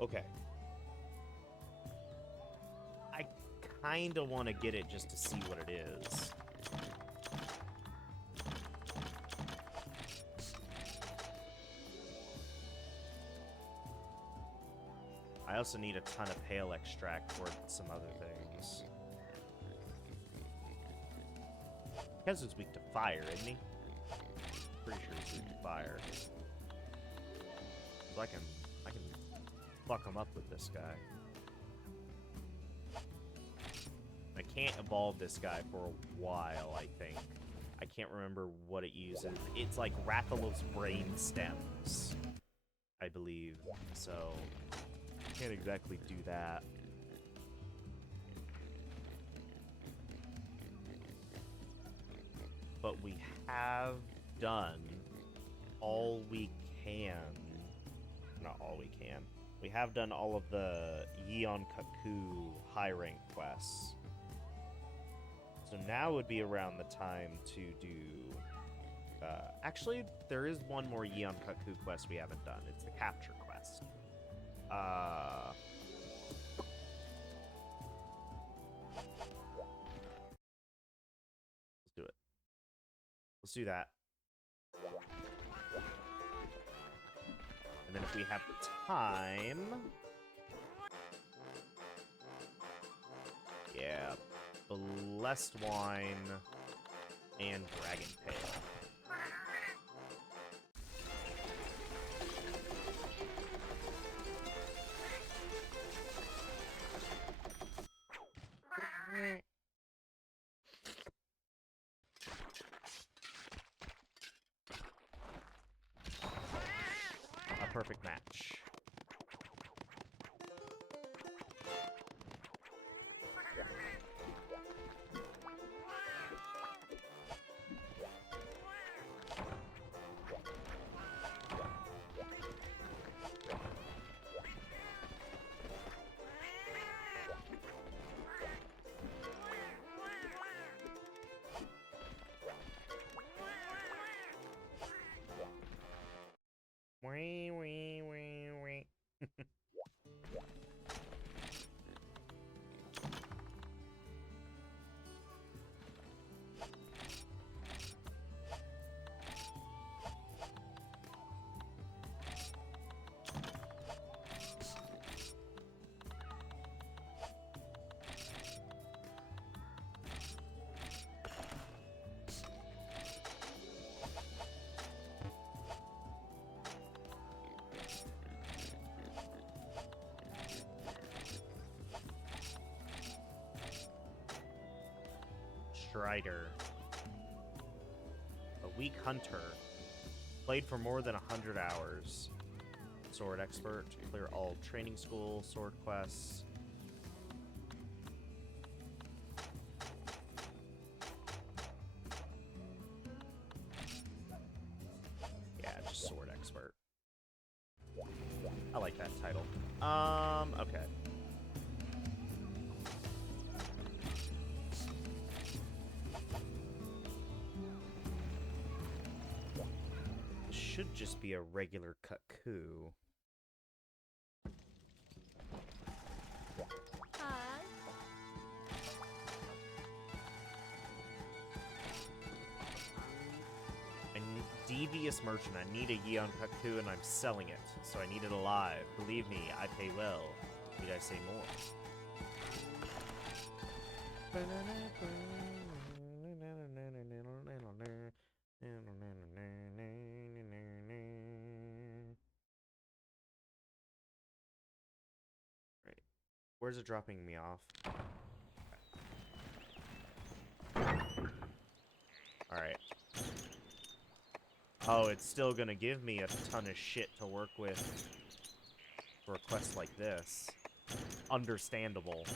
Okay. I kind of want to get it just to see what it is. I also need a ton of Pale Extract for some other things. Because it's weak to fire, isn't he? Pretty sure he's weak to fire. So I can fuck him up with this guy. I can't evolve this guy for a while, I think. I can't remember what it uses. It's like Rathalos Brain Stems, I believe. So, can't exactly do that. But we have done all we can. Not all we can. We have done all of the Yeon Kut-Ku high rank quests. So now would be around the time to do... actually, there is one more Yeon Kut-Ku quest we haven't done. It's the capture quest. Let's do it. Let's do that. And then if we have time... Yeah. Blessed Wine and Dragon Tail. A perfect match. Strider. A weak hunter. Played for more than 100 hours. Sword expert. Clear all training school, sword quests. Yeah, just sword expert. I like that title. Okay. This should just be a regular Kut-Ku. Hi. Devious merchant. I need a Yeon Kut-Ku and I'm selling it, so I need it alive. Believe me, I pay well. Need I say more? Right. Where's it dropping me off? Alright. Oh, it's still gonna give me a ton of shit to work with for a quest like this. Understandable.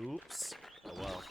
Oops. Oh well.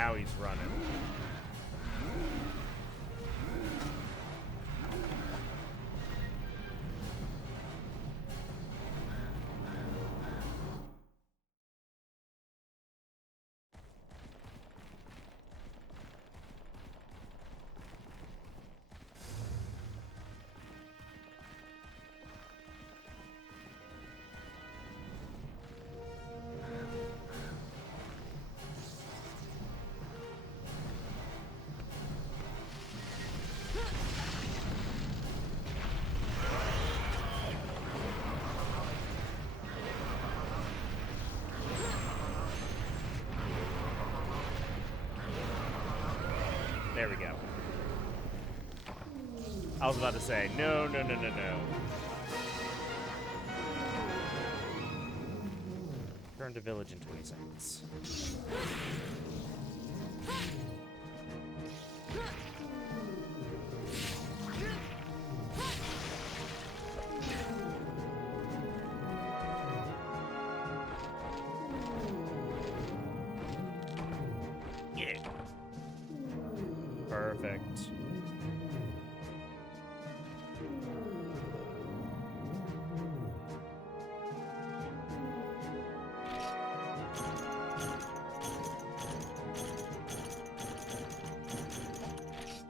Now he's running. There we go. I was about to say, no, no, no, no, no. Turn to village in 20 seconds. Yeah. Perfect.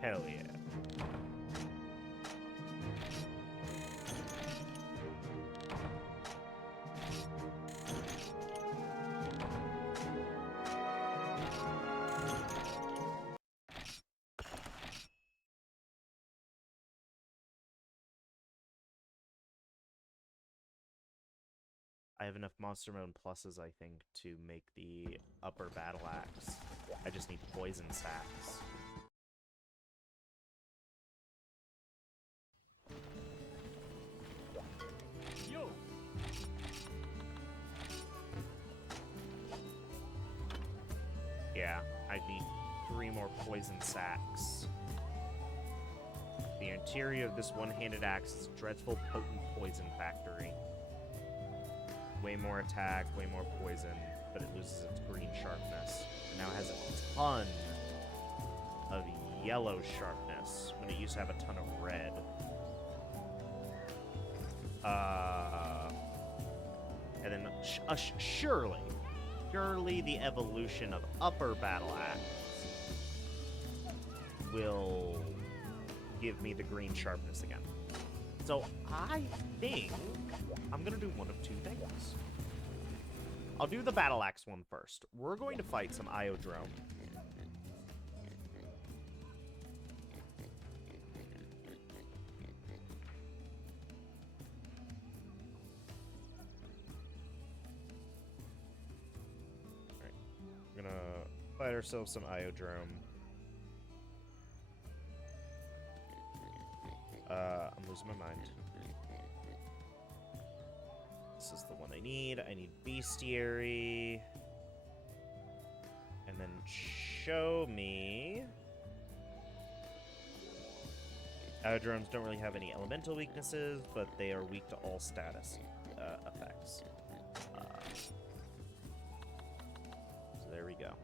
Hell yeah. I have enough monster mode pluses, I think, to make the upper battle axe. I just need poison sacks. Yo! Yeah, I need 3 more poison sacks. The interior of this one-handed axe is a dreadful, potent poison factory. Way more attack, way more poison, but it loses its green sharpness. It now has a ton of yellow sharpness, when it used to have a ton of red. And then surely the evolution of upper battle axe will give me the green sharpness again. So I think I'm gonna do one of 2 things. I'll do the battle axe one first. We're going to fight some Iodrome. Alright. We're gonna fight ourselves some Iodrome. I'm losing my mind. This is the one I need. I need Bestiary. And then show me. Aerodromes don't really have any elemental weaknesses, but they are weak to all status effects. So there we go.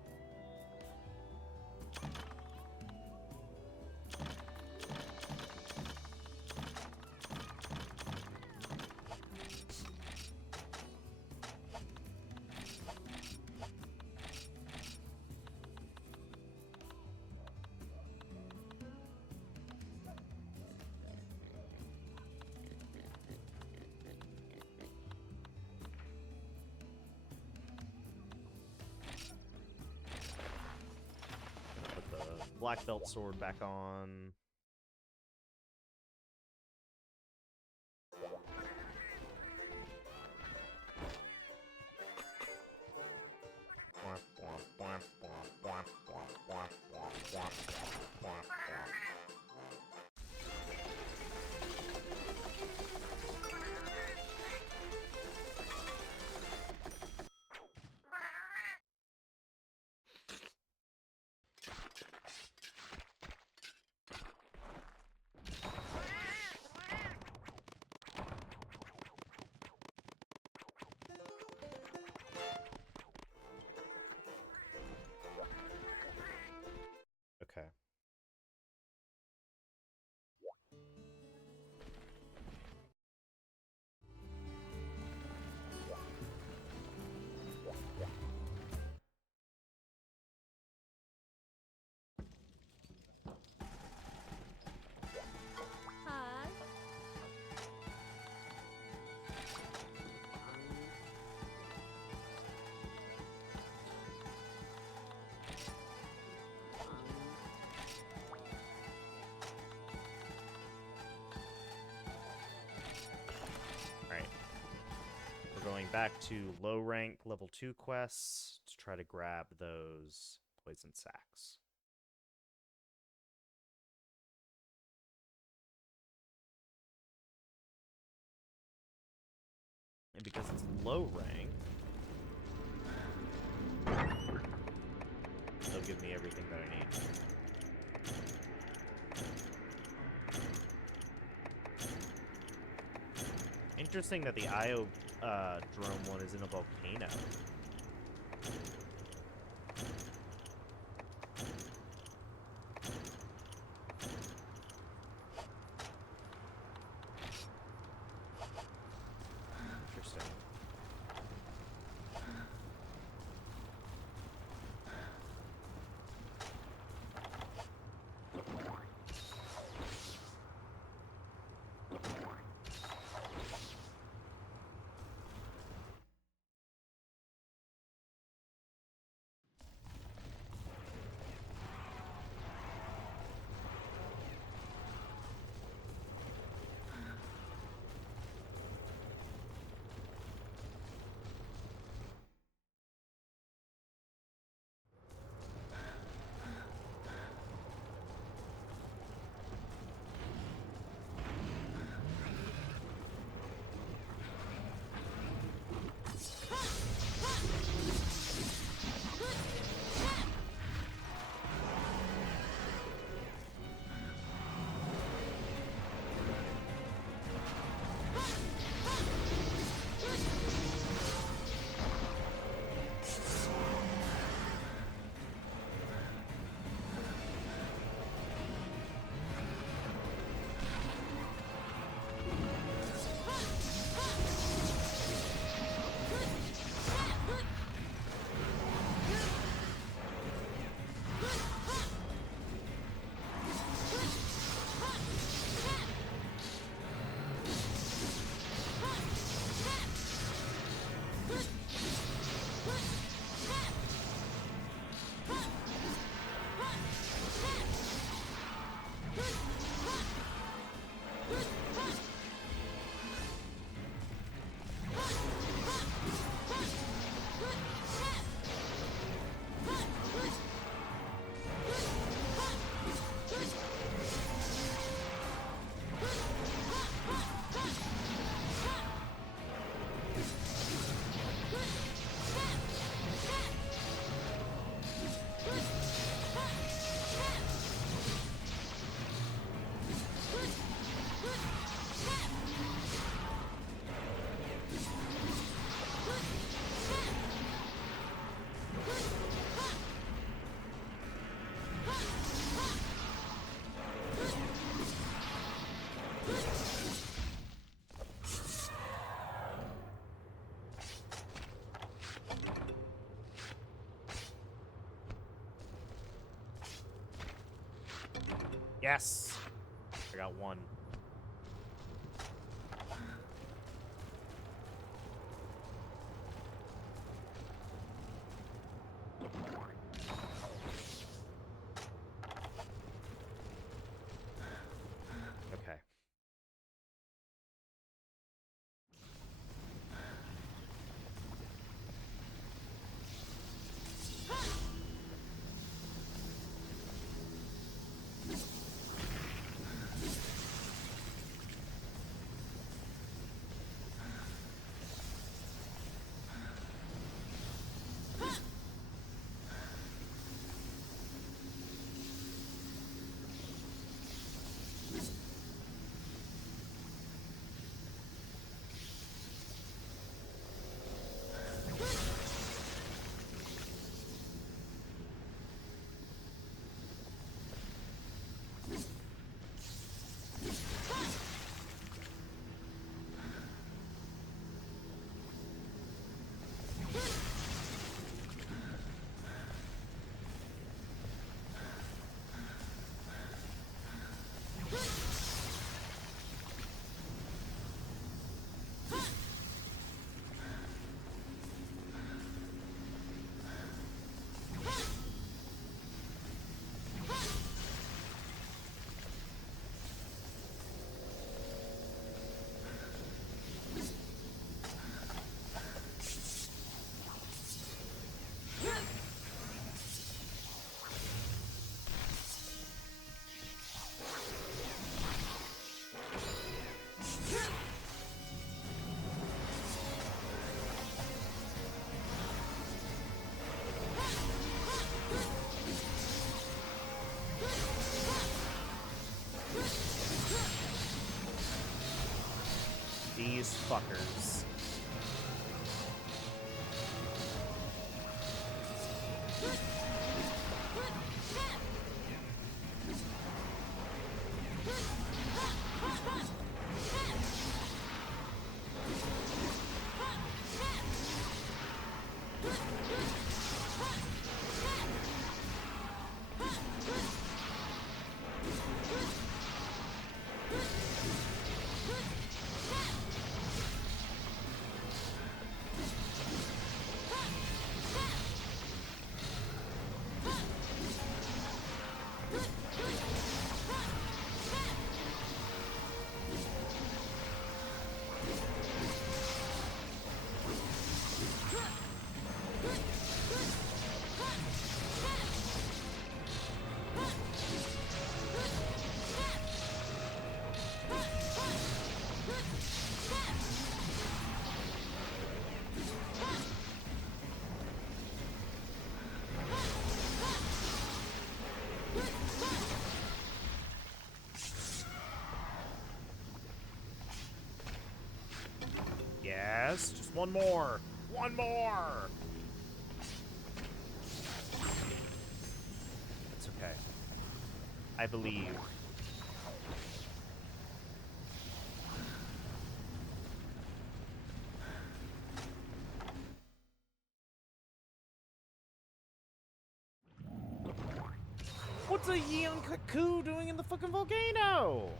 Black belt sword back on. back to low rank level 2 quests to try to grab those poison sacks. And because it's low rank, they'll give me everything that I need. Interesting that the Io drone one is in a volcano. Interesting. Yes! I got one. Okay. These fuckers. Yes, just one more. One more. It's okay. I believe. What's a young Kut-Ku doing in the fucking volcano?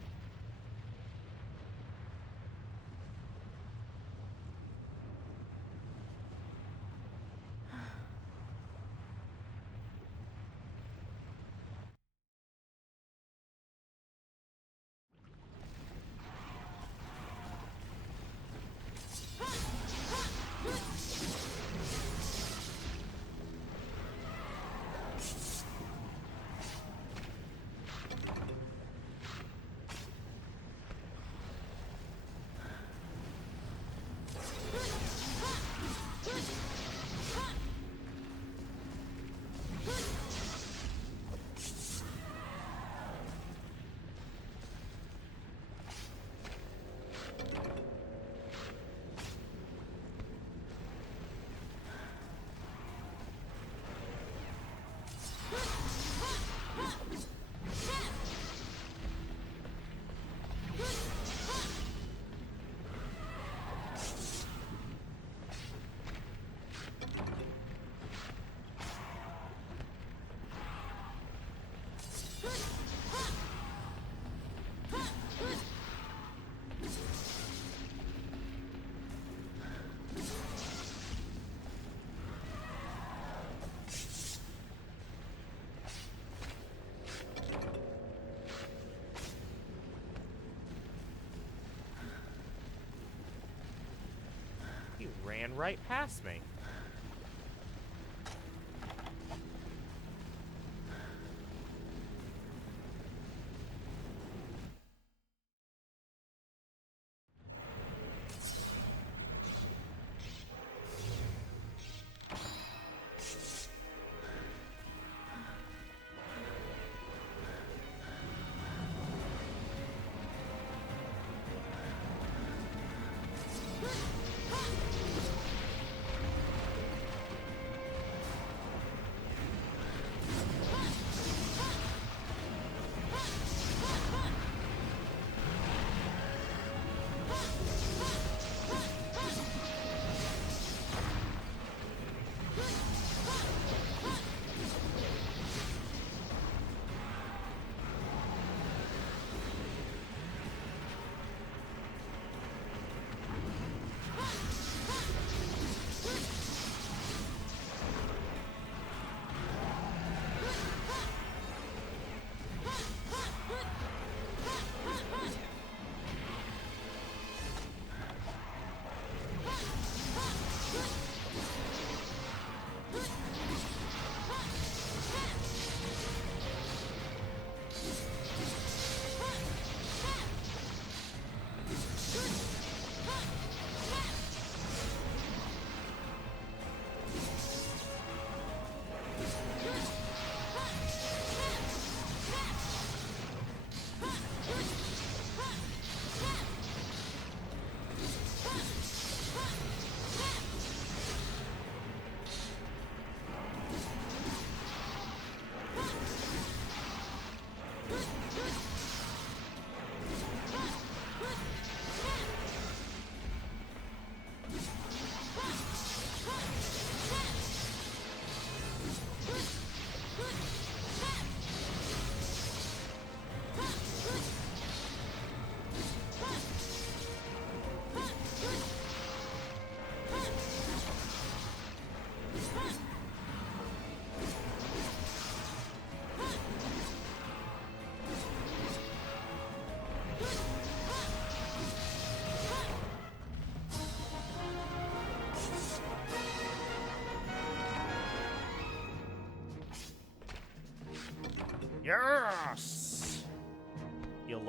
You ran right past me.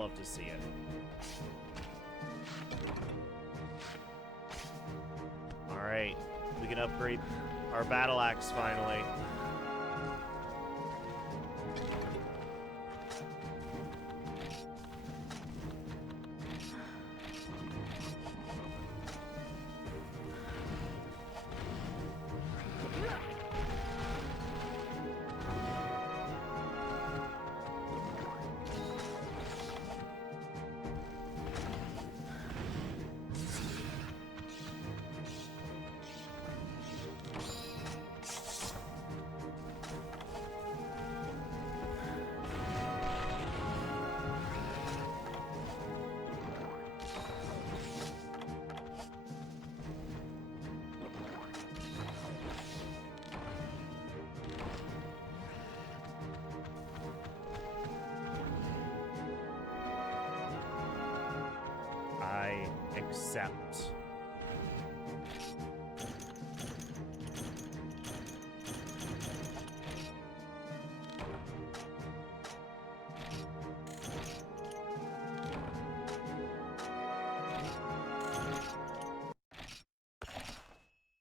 love to see it. Alright, we can upgrade our battle axe finally. I accept.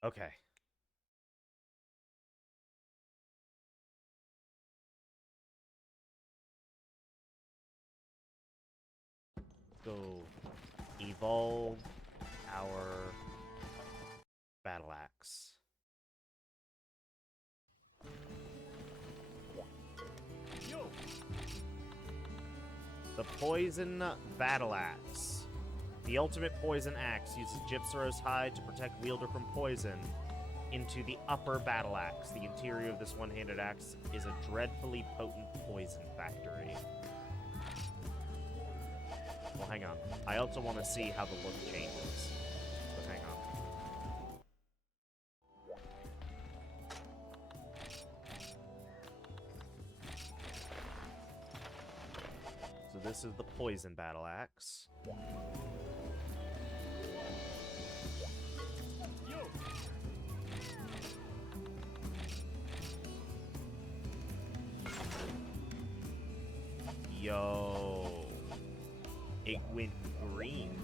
Okay. Go evolve our battle axe. The poison battle axe. The ultimate poison axe uses Gypsaros hide to protect wielder from poison into the upper battle axe. The interior of this one-handed axe is a dreadfully potent poison factory. Well, hang on. I also want to see how the look changes. But hang on. So this is the poison battle axe. Yo. It went green.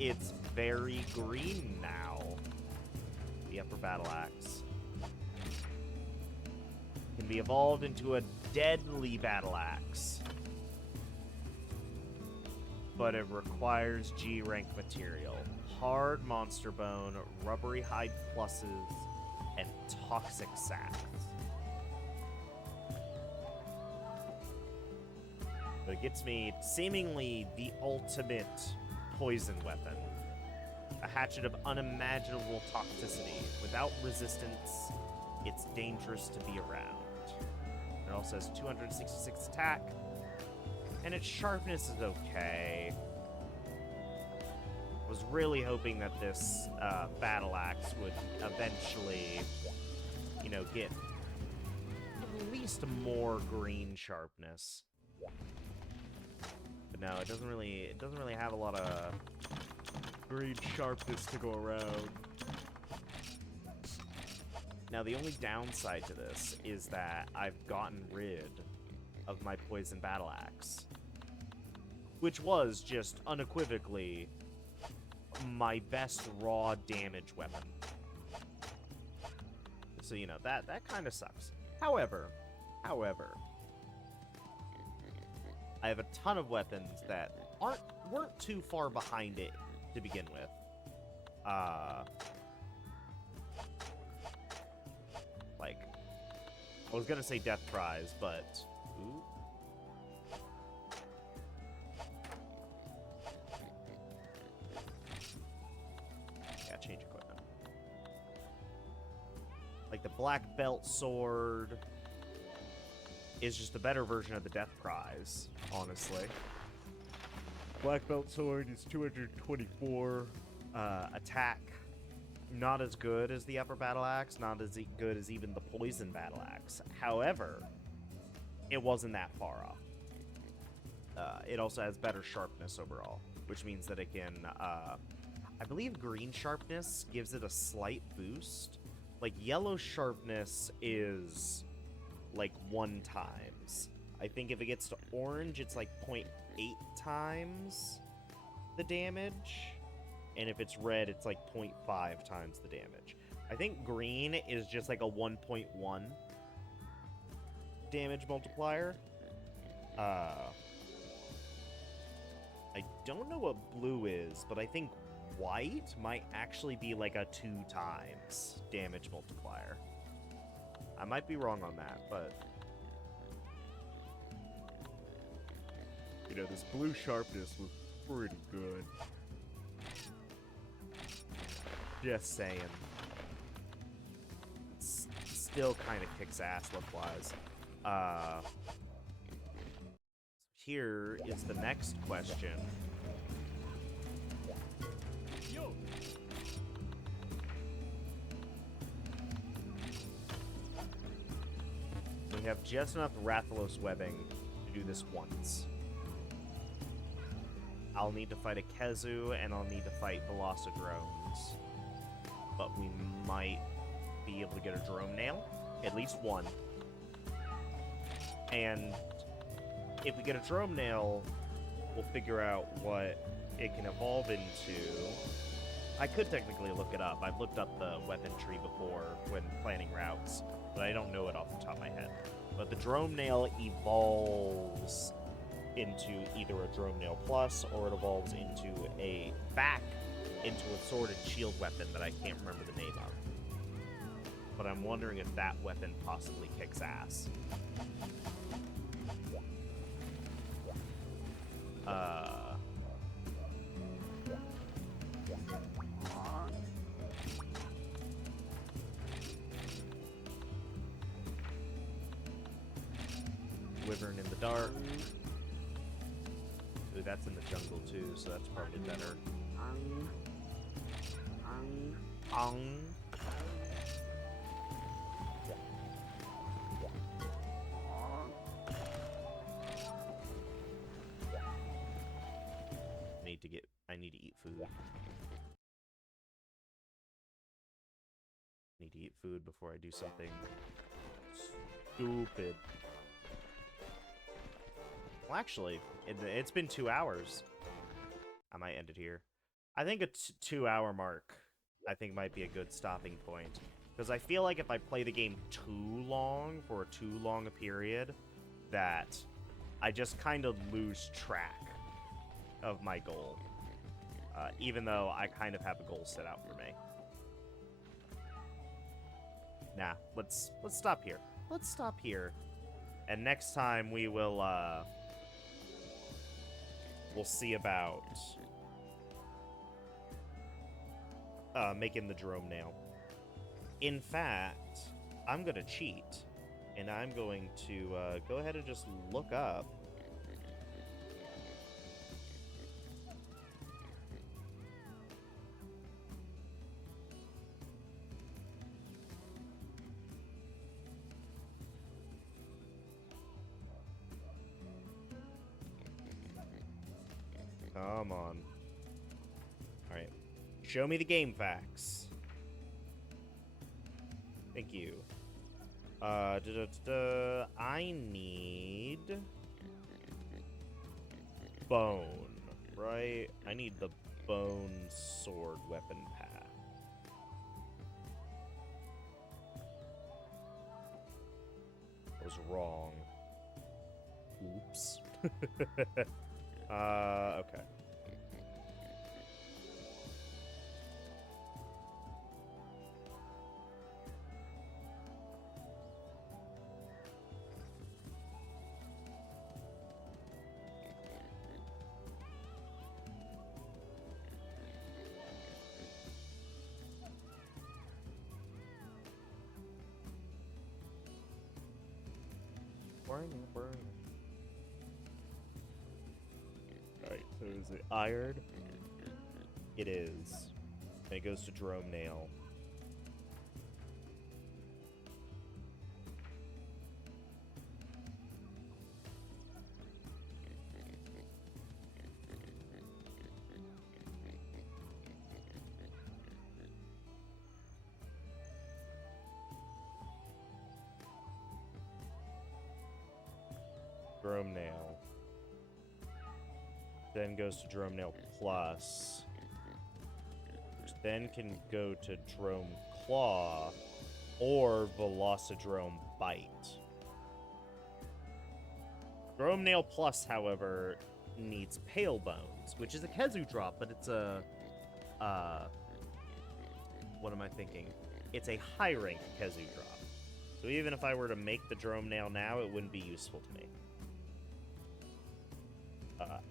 It's very green now. The upper battle axe can be evolved into a deadly battle axe, but it requires G rank material, hard monster bone, rubbery hide pluses, and toxic sacks. So it gets me seemingly the ultimate poison weapon. A hatchet of unimaginable toxicity. Without resistance, it's dangerous to be around. It also has 266 attack, and its sharpness is okay. I was really hoping that this battle axe would eventually, you know, get at least more green sharpness. But no, it doesn't really have a lot of green sharpness to go around. Now, the only downside to this is that I've gotten rid of my poison battle axe, which was just unequivocally my best raw damage weapon. So, you know, that kind of sucks. However, I have a ton of weapons that weren't too far behind it to begin with. Like, I was gonna say Death Prize, but ooh. Yeah, change equipment. Like the Black Belt Sword is just a better version of the Death Prize, honestly. Black Belt Sword is 224 attack. Not as good as the upper battle axe, not as good as even the poison battle axe. However, it wasn't that far off. It also has better sharpness overall, which means that it can, I believe green sharpness gives it a slight boost. Like, yellow sharpness is like 1 times. I think if it gets to orange, it's like 0.8 times the damage. And if it's red, it's like 0.5 times the damage. I think green is just like a 1.1 damage multiplier. I don't know what blue is, but I think white might actually be like a 2 times damage multiplier. I might be wrong on that, but... You know, this blue sharpness was pretty good. Just saying. Still kind of kicks ass look-wise. Here is the next question. We have just enough Rathalos webbing to do this once. I'll need to fight a Kezu, and I'll need to fight Velocidrones. But we might be able to get a Drone Nail. At least one. And if we get a Drone Nail, we'll figure out what it can evolve into. I could technically look it up. I've looked up the weapon tree before when planning routes, but I don't know it off the top of my head. But the Drone Nail evolves into either a Drone Nail Plus, or it evolves into a sword and shield weapon that I can't remember the name of. But I'm wondering if that weapon possibly kicks ass. Wyvern in the dark. Ooh, that's in the jungle too, so that's probably better. I need to eat food. Need to eat food before I do something stupid. Well, actually, it's been 2 hours. I might end it here. I think a 2-hour mark, I think, might be a good stopping point. Because I feel like if I play the game too long, for too long a period, that I just kind of lose track of my goal. Even though I kind of have a goal set out for me. Nah, let's stop here. Let's stop here. And next time we will, we'll see about making the Drone Nail. In fact, I'm gonna cheat, and I'm going to go ahead and just look up Come on. Alright. Show me the game facts. Thank you. I need bone, right? I need the bone sword weapon path. I was wrong. Oops. Okay. Alright, so is it iron? It is. And it goes to Drone Nail. Drone Nail. Then goes to Drone Nail Plus. Which then can go to Drone Claw or Velocidrome Bite. Drone Nail Plus, however, needs Pale Bones, which is a Kezu drop, but it's a... what am I thinking? It's a high-rank Kezu drop. So even if I were to make the Drone Nail now, it wouldn't be useful to me.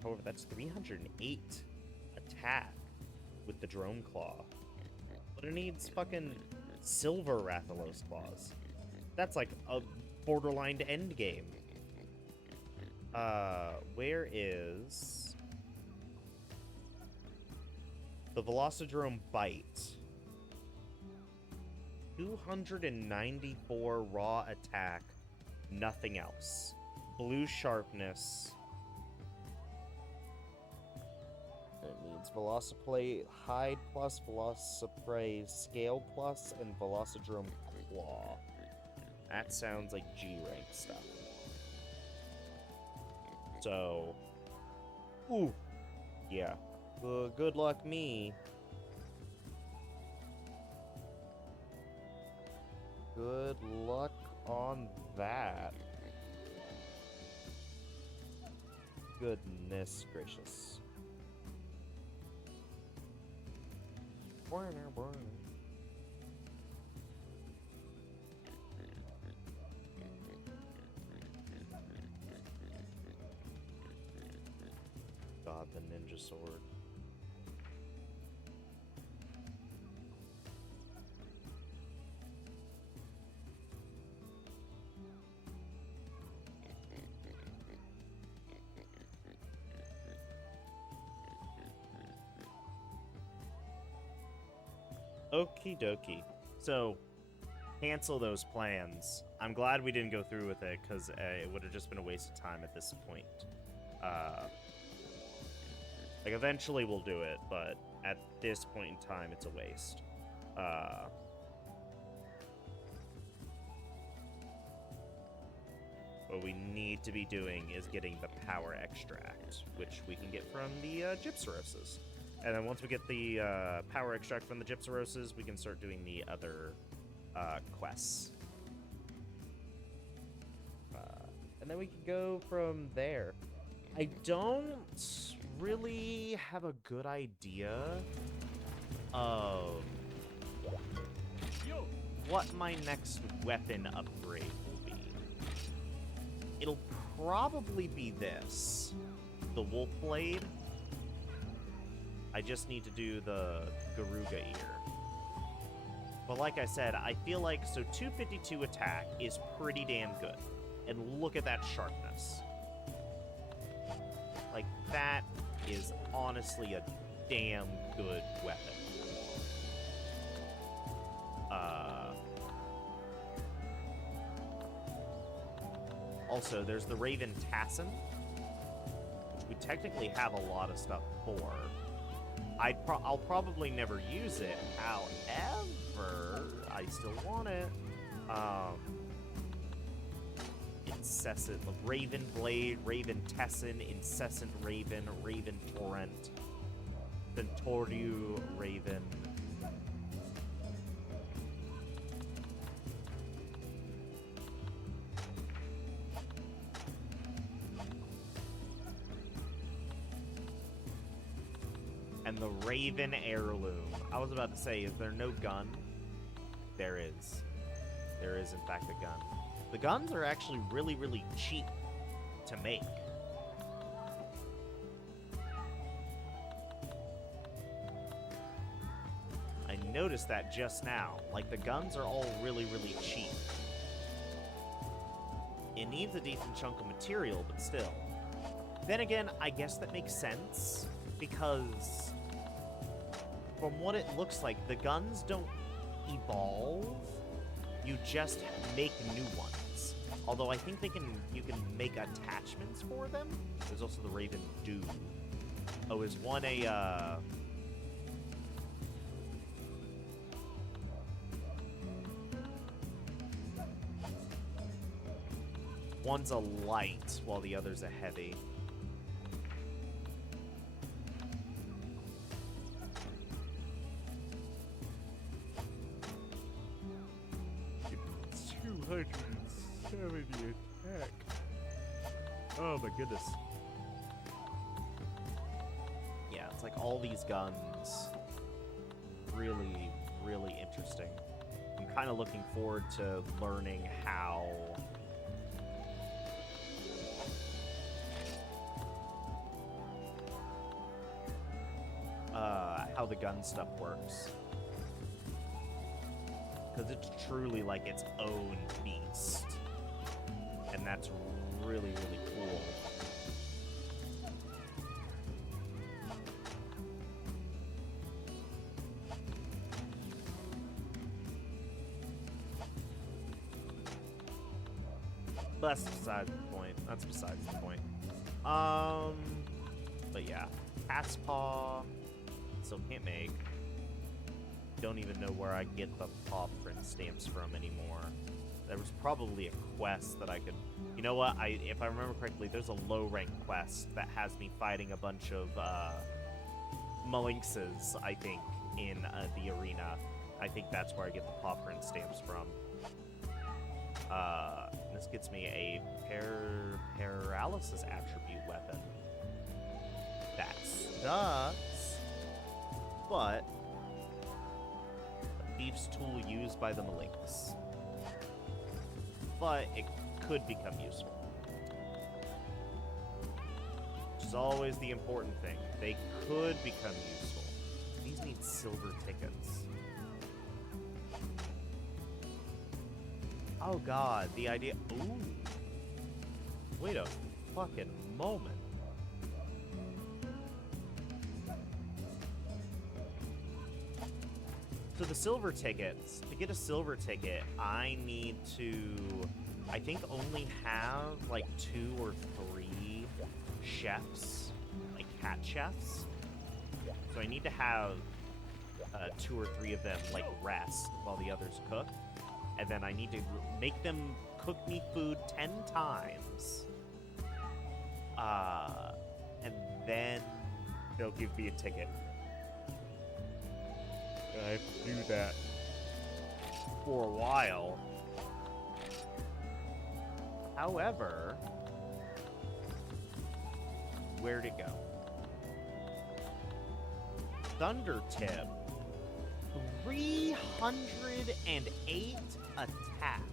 However, that's 308 attack with the Drone Claw. But it needs fucking Silver Rathalos Claws. That's like a borderline to end game. Where is the Velocidrome Bite? 294 raw attack, nothing else. Blue sharpness. It needs Velociplay Hide Plus, Velociprey Scale Plus, and Velocidrome Claw. That sounds like G-rank stuff. So, ooh, yeah. Good luck me. Good luck on that. Goodness gracious. God, the ninja sword. Okie dokie. So, cancel those plans. I'm glad we didn't go through with it, because it would have just been a waste of time at this point. Like, eventually we'll do it, but at this point in time, it's a waste. What we need to be doing is getting the power extract, which we can get from the Gypsaroses. And then once we get the power extract from the Gypsaroses, we can start doing the other quests. And then we can go from there. I don't really have a good idea of what my next weapon upgrade will be. It'll probably be this. The Wolf Blade. I just need to do the Garuga Ear. But like I said, I feel like, so 252 attack is pretty damn good. And look at that sharpness. Like, that is honestly a damn good weapon. Also, there's the Raven Tassin, which we technically have a lot of stuff for. I'll probably never use it. However, I still want it. Incessant Raven Blade, Raven Tessin, Incessant Raven, Raven Torrent, Centaurio Raven. And the Raven Heirloom. I was about to say, is there no gun? There is. There is, in fact, a gun. The guns are actually really, really cheap to make. I noticed that just now. Like, the guns are all really, really cheap. It needs a decent chunk of material, but still. Then again, I guess that makes sense, because from what it looks like, the guns don't evolve. You just make new ones. Although I think you can make attachments for them. There's also the Raven Dew. Oh, is one a One's a light, while the other's a heavy. It's 270 attack. Oh my goodness. Yeah, it's like all these guns. Really, really interesting. I'm kind of looking forward to learning how the gun stuff works. Because it's truly like its own beast. And that's really, really cool. But that's besides the point. That's besides the point. But yeah. Cat's paw. Still can't make. Don't even know where I get the paw print stamps from anymore. There was probably a quest that I could... You know what? If I remember correctly, there's a low-rank quest that has me fighting a bunch of Malinxes, I think, in the arena. I think that's where I get the paw print stamps from. This gets me a paralysis attribute weapon. That sucks. But a thief's tool used by the Malinx. But it could become useful. Which is always the important thing. They could become useful. These need silver tickets. Oh god, the idea... Ooh. Wait a fucking moment. So the silver tickets, to get a silver ticket, I need to, I think, only have like 2 or 3 chefs, like cat chefs. So I need to have 2 or 3 of them like rest while the others cook. And then I need to make them cook me food 10 times. And then they'll give me a ticket. I have to do that for a while. However, where'd it go? Thunder Tip. 308 attack.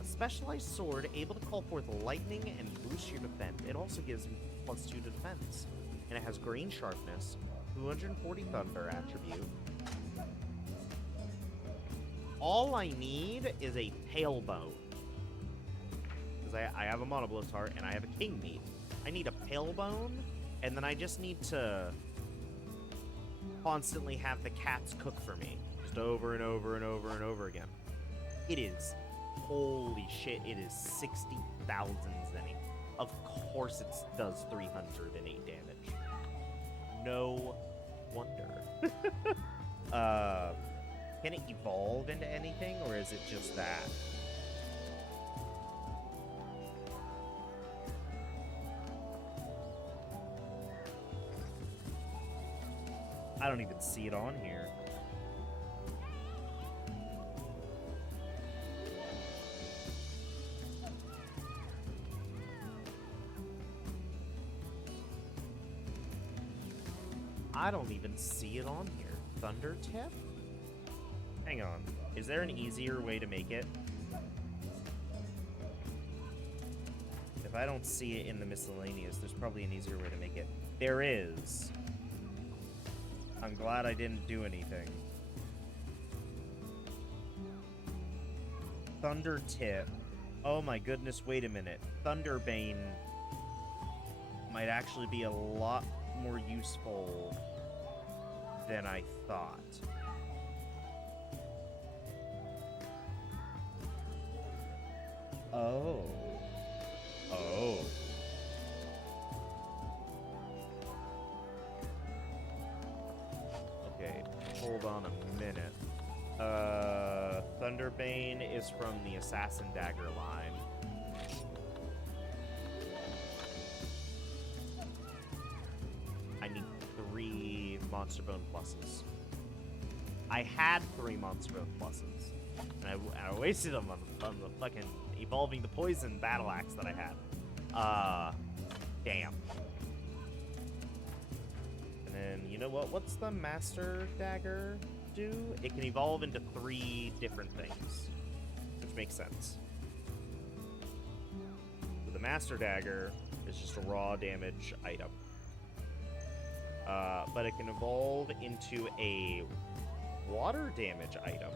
A specialized sword able to call forth lightning and boost your defense. It also gives me +2 to defense. And it has green sharpness, 240 thunder attribute. All I need is a Palebone. Because I have a Monoblow's Heart and I have a King Meat. I need a Palebone, and then I just need to constantly have the cats cook for me. Just over and over and over and over again. It is, holy shit, it is 60,000 zenny. Of course it does 308 damage. No wonder. Can it evolve into anything, or is it just that? I don't even see it on here. I don't even see it on here. Thunder Tip? Hang on. Is there an easier way to make it? If I don't see it in the miscellaneous, there's probably an easier way to make it. There is. I'm glad I didn't do anything. Thunder Tip. Oh my goodness, wait a minute. Thunderbane might actually be a lot more useful than I thought. Oh. Oh. Okay, hold on a minute. Thunderbane is from the Assassin Dagger line. Monster Bone pluses. I had 3 Monster Bone pluses, and I wasted them on the fucking evolving the poison battle axe that I had. Damn. And then, you know what? What's the Master Dagger do? It can evolve into 3 different things, which makes sense. So the Master Dagger is just a raw damage item. But it can evolve into a water damage item.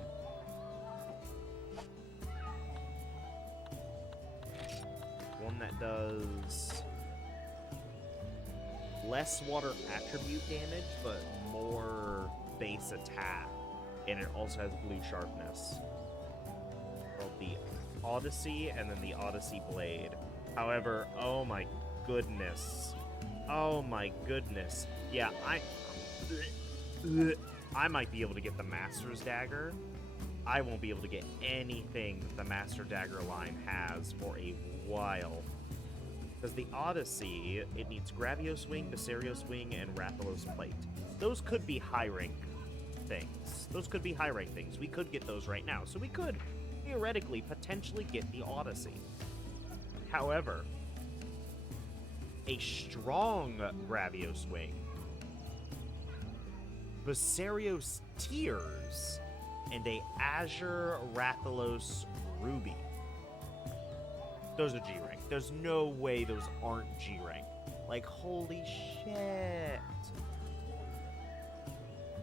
One that does less water attribute damage, but more base attack. And it also has blue sharpness. Called the Odyssey, and then the Odyssey Blade. However, oh my goodness. Oh my goodness. Yeah, I might be able to get the Master's Dagger. I won't be able to get anything that the Master Dagger line has for a while. Because the Odyssey, it needs Gravios Wing, Viserios Wing, and Rathalos Plate. Those could be high rank things. Those could be high rank things. We could get those right now. So we could, theoretically, potentially get the Odyssey. However, a strong Gravios Wing, Viserios Tears, and a Azure Rathalos Ruby. Those are G-Rank. There's no way those aren't G-Rank. Like, holy shit.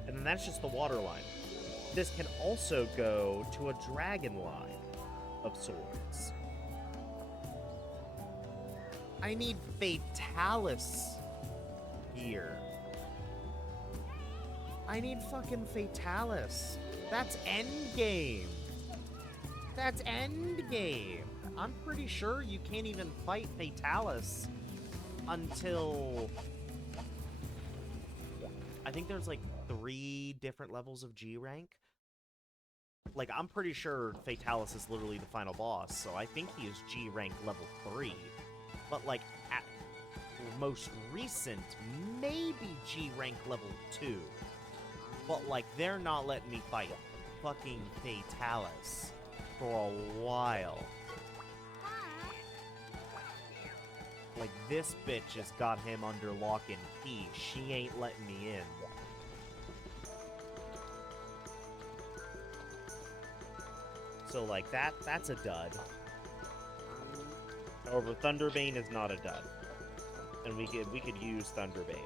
And then that's just the water line. This can also go to a dragon line of swords. I need Fatalis here. I need fucking Fatalis. That's endgame. That's endgame. I'm pretty sure you can't even fight Fatalis until... I think there's like 3 different levels of G rank. Like, I'm pretty sure Fatalis is literally the final boss, so I think he is G rank level 3. But like, at most recent, maybe G rank level 2. But like, they're not letting me fight fucking Fatalis for a while. Like, this bitch has got him under lock and key. She ain't letting me in. So, like, that's a dud. However, Thunderbane is not a dud. And we could use Thunderbane.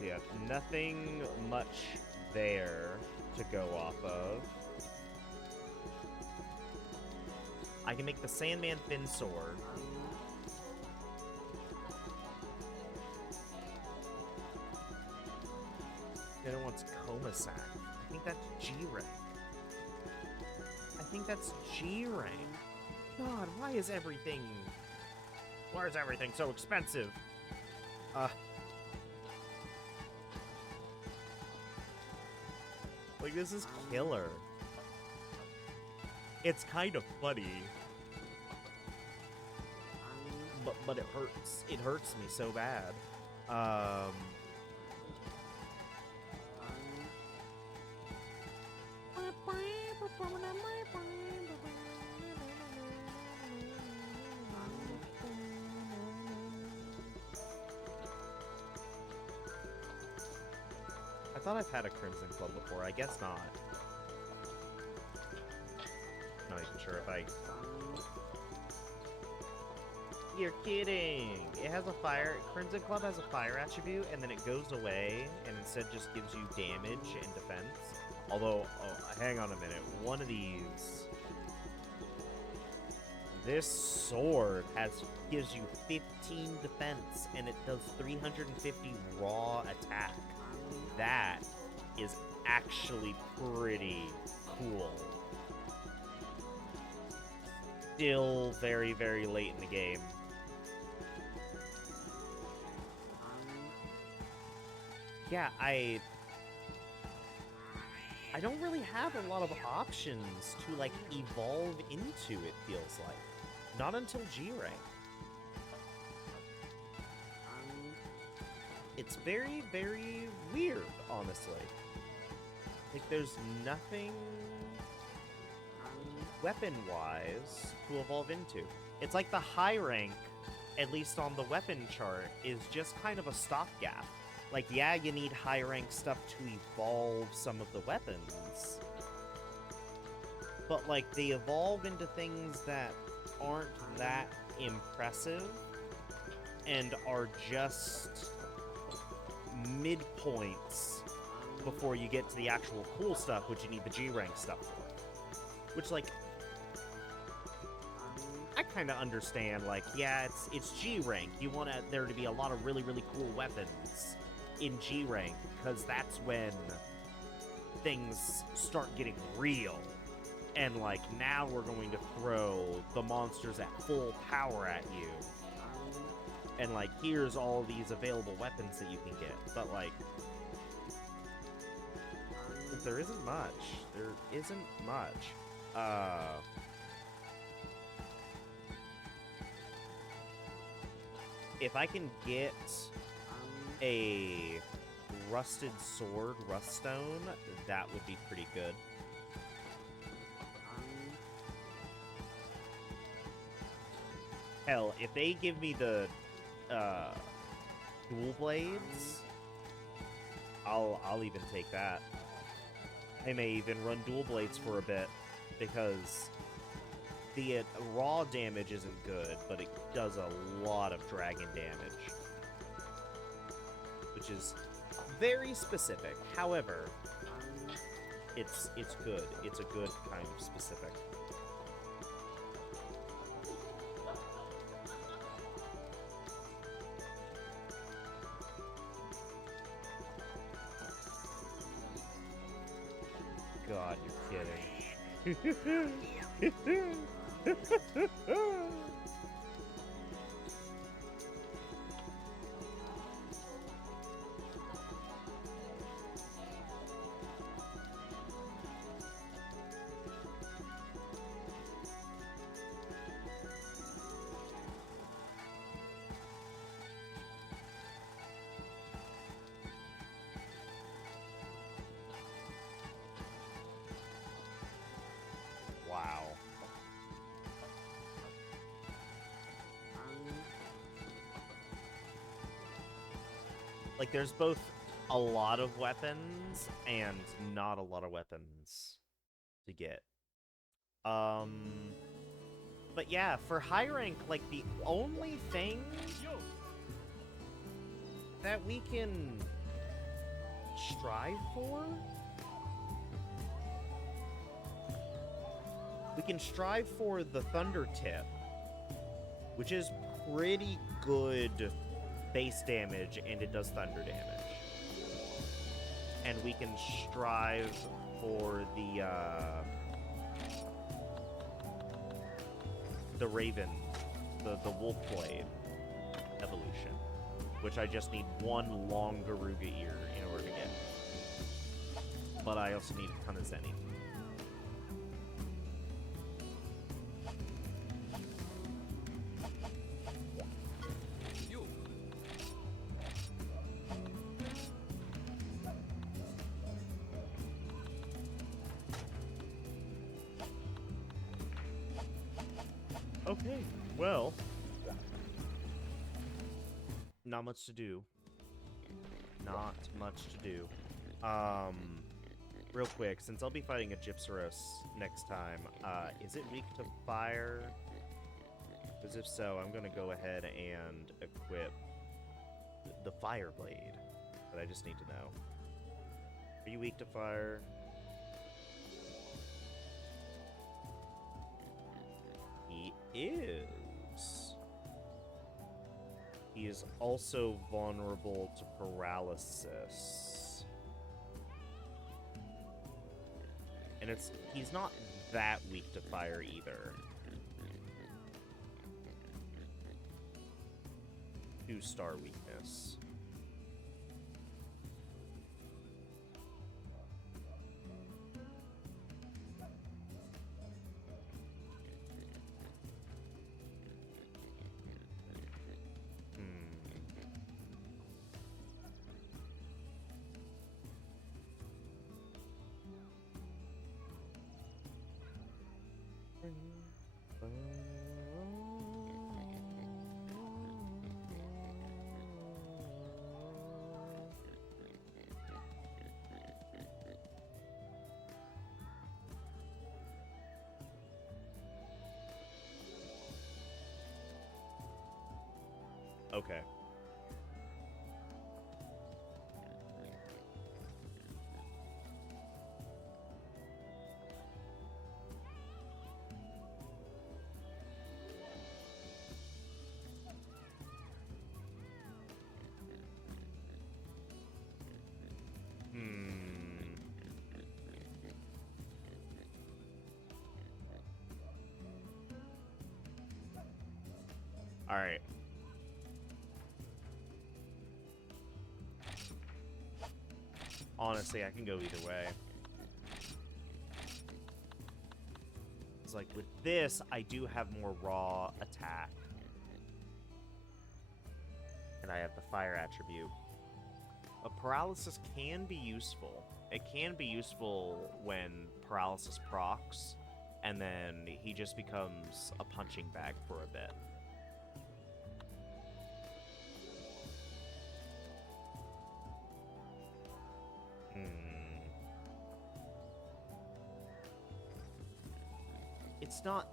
Yeah, nothing much there to go off of. I can make the Sandman Thin Sword. The other one's Comasac. I think that's G-Rank. I think that's G-Rank. God, why is everything so expensive? Like, this is killer. It's kind of funny. But it hurts. It hurts me so bad. I thought I've had a Crimson Club before. I guess not. Not even sure if I... You're kidding! It has a fire... Crimson Club has a fire attribute, and then it goes away, and instead just gives you damage and defense. Although, oh, hang on a minute. One of these... This sword gives you 15 defense, and it does 350 raw attack. That is actually pretty cool. Still very, very late in the game. Yeah, I I don't really have a lot of options to, like, evolve into, it feels like. Not until G rank. It's very, very weird, honestly. Like, there's nothing weapon-wise to evolve into. It's like the high rank, at least on the weapon chart, is just kind of a stopgap. Like, yeah, you need high rank stuff to evolve some of the weapons. But, like, they evolve into things that aren't that impressive and are just midpoints before you get to the actual cool stuff, which you need the G rank stuff for. Which, like, I kind of understand, like, yeah, it's G rank. You want there to be a lot of really, really cool weapons in G rank, because that's when things start getting real. And, like, now we're going to throw the monsters at full power at you. And, like, here's all these available weapons that you can get. But, like, there isn't much. There isn't much. If I can get a rusted sword, ruststone, that would be pretty good. Hell, if they give me the dual blades, I'll even take that. I may even run dual blades for a bit, because the raw damage isn't good, but it does a lot of dragon damage, which is very specific. However, it's good. It's a good kind of specific. God, you're kidding. Wow. Like, there's both a lot of weapons and not a lot of weapons to get. But yeah, for high rank, like, the only thing that we can strive for, we can strive for the Thunder Tip, which is pretty good base damage, and it does thunder damage. And we can strive for the Raven, the Wolf Blade evolution, which I just need one long Garuga ear in order to get. But I also need a ton of Zenny. Okay, well, not much to do. Not much to do. Real quick, since I'll be fighting a Gypsaros next time, is it weak to fire? Because if so, I'm gonna go ahead and equip the Fire Blade. But I just need to know. Are you weak to fire? He is. He is also vulnerable to paralysis. And he's not that weak to fire either. 2-star weakness. Okay. All right. Honestly, I can go either way. It's like with this, I do have more raw attack. And I have the fire attribute. A paralysis can be useful. It can be useful when paralysis procs, and then he just becomes a punching bag for a bit. It's not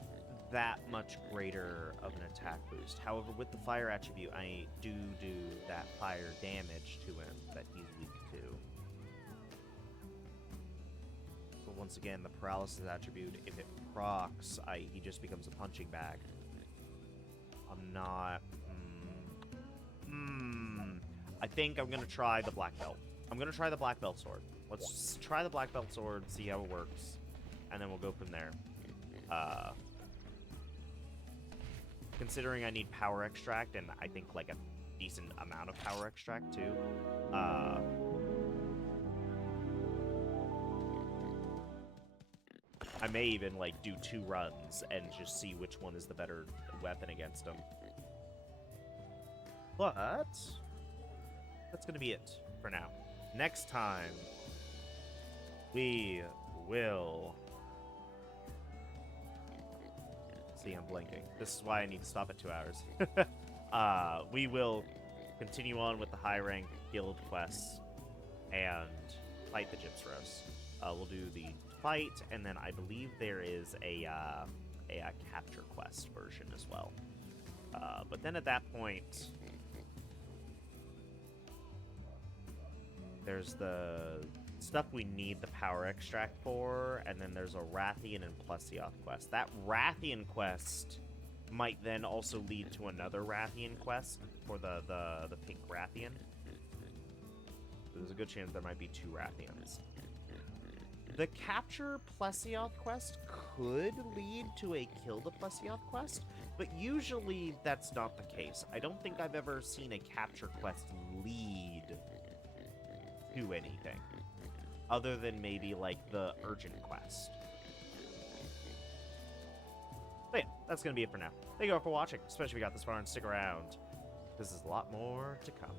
that much greater of an attack boost. However, with the fire attribute, I do that fire damage to him that he's weak to. But once again, the paralysis attribute, if it procs, he just becomes a punching bag. I'm not... I think I'm going to try the black belt. I'm going to try the black belt sword. Let's try the black belt sword, see how it works, and then we'll go from there. Considering I need power extract, and I think like a decent amount of power extract too. I may even like do 2 runs and just see which one is the better weapon against him. But that's gonna be it for now. Next time we will... See, I'm blinking. This is why I need to stop at 2 hours. We will continue on with the high-rank guild quests and fight the Gypsros. We'll do the fight, and then I believe there is a capture quest version as well. But then at that point, there's the stuff we need the power extract for, and then there's a Rathian and Plesioth quest. That Rathian quest might then also lead to another Rathian quest for the pink Rathian. There's a good chance there might be 2 Rathians. The capture Plesioth quest could lead to a kill the Plesioth quest, but usually that's not the case. I don't think I've ever seen a capture quest lead to anything, other than maybe like the urgent quest. But yeah, that's gonna be it for now. Thank you all for watching, especially if you got this far and stick around. This is a lot more to come.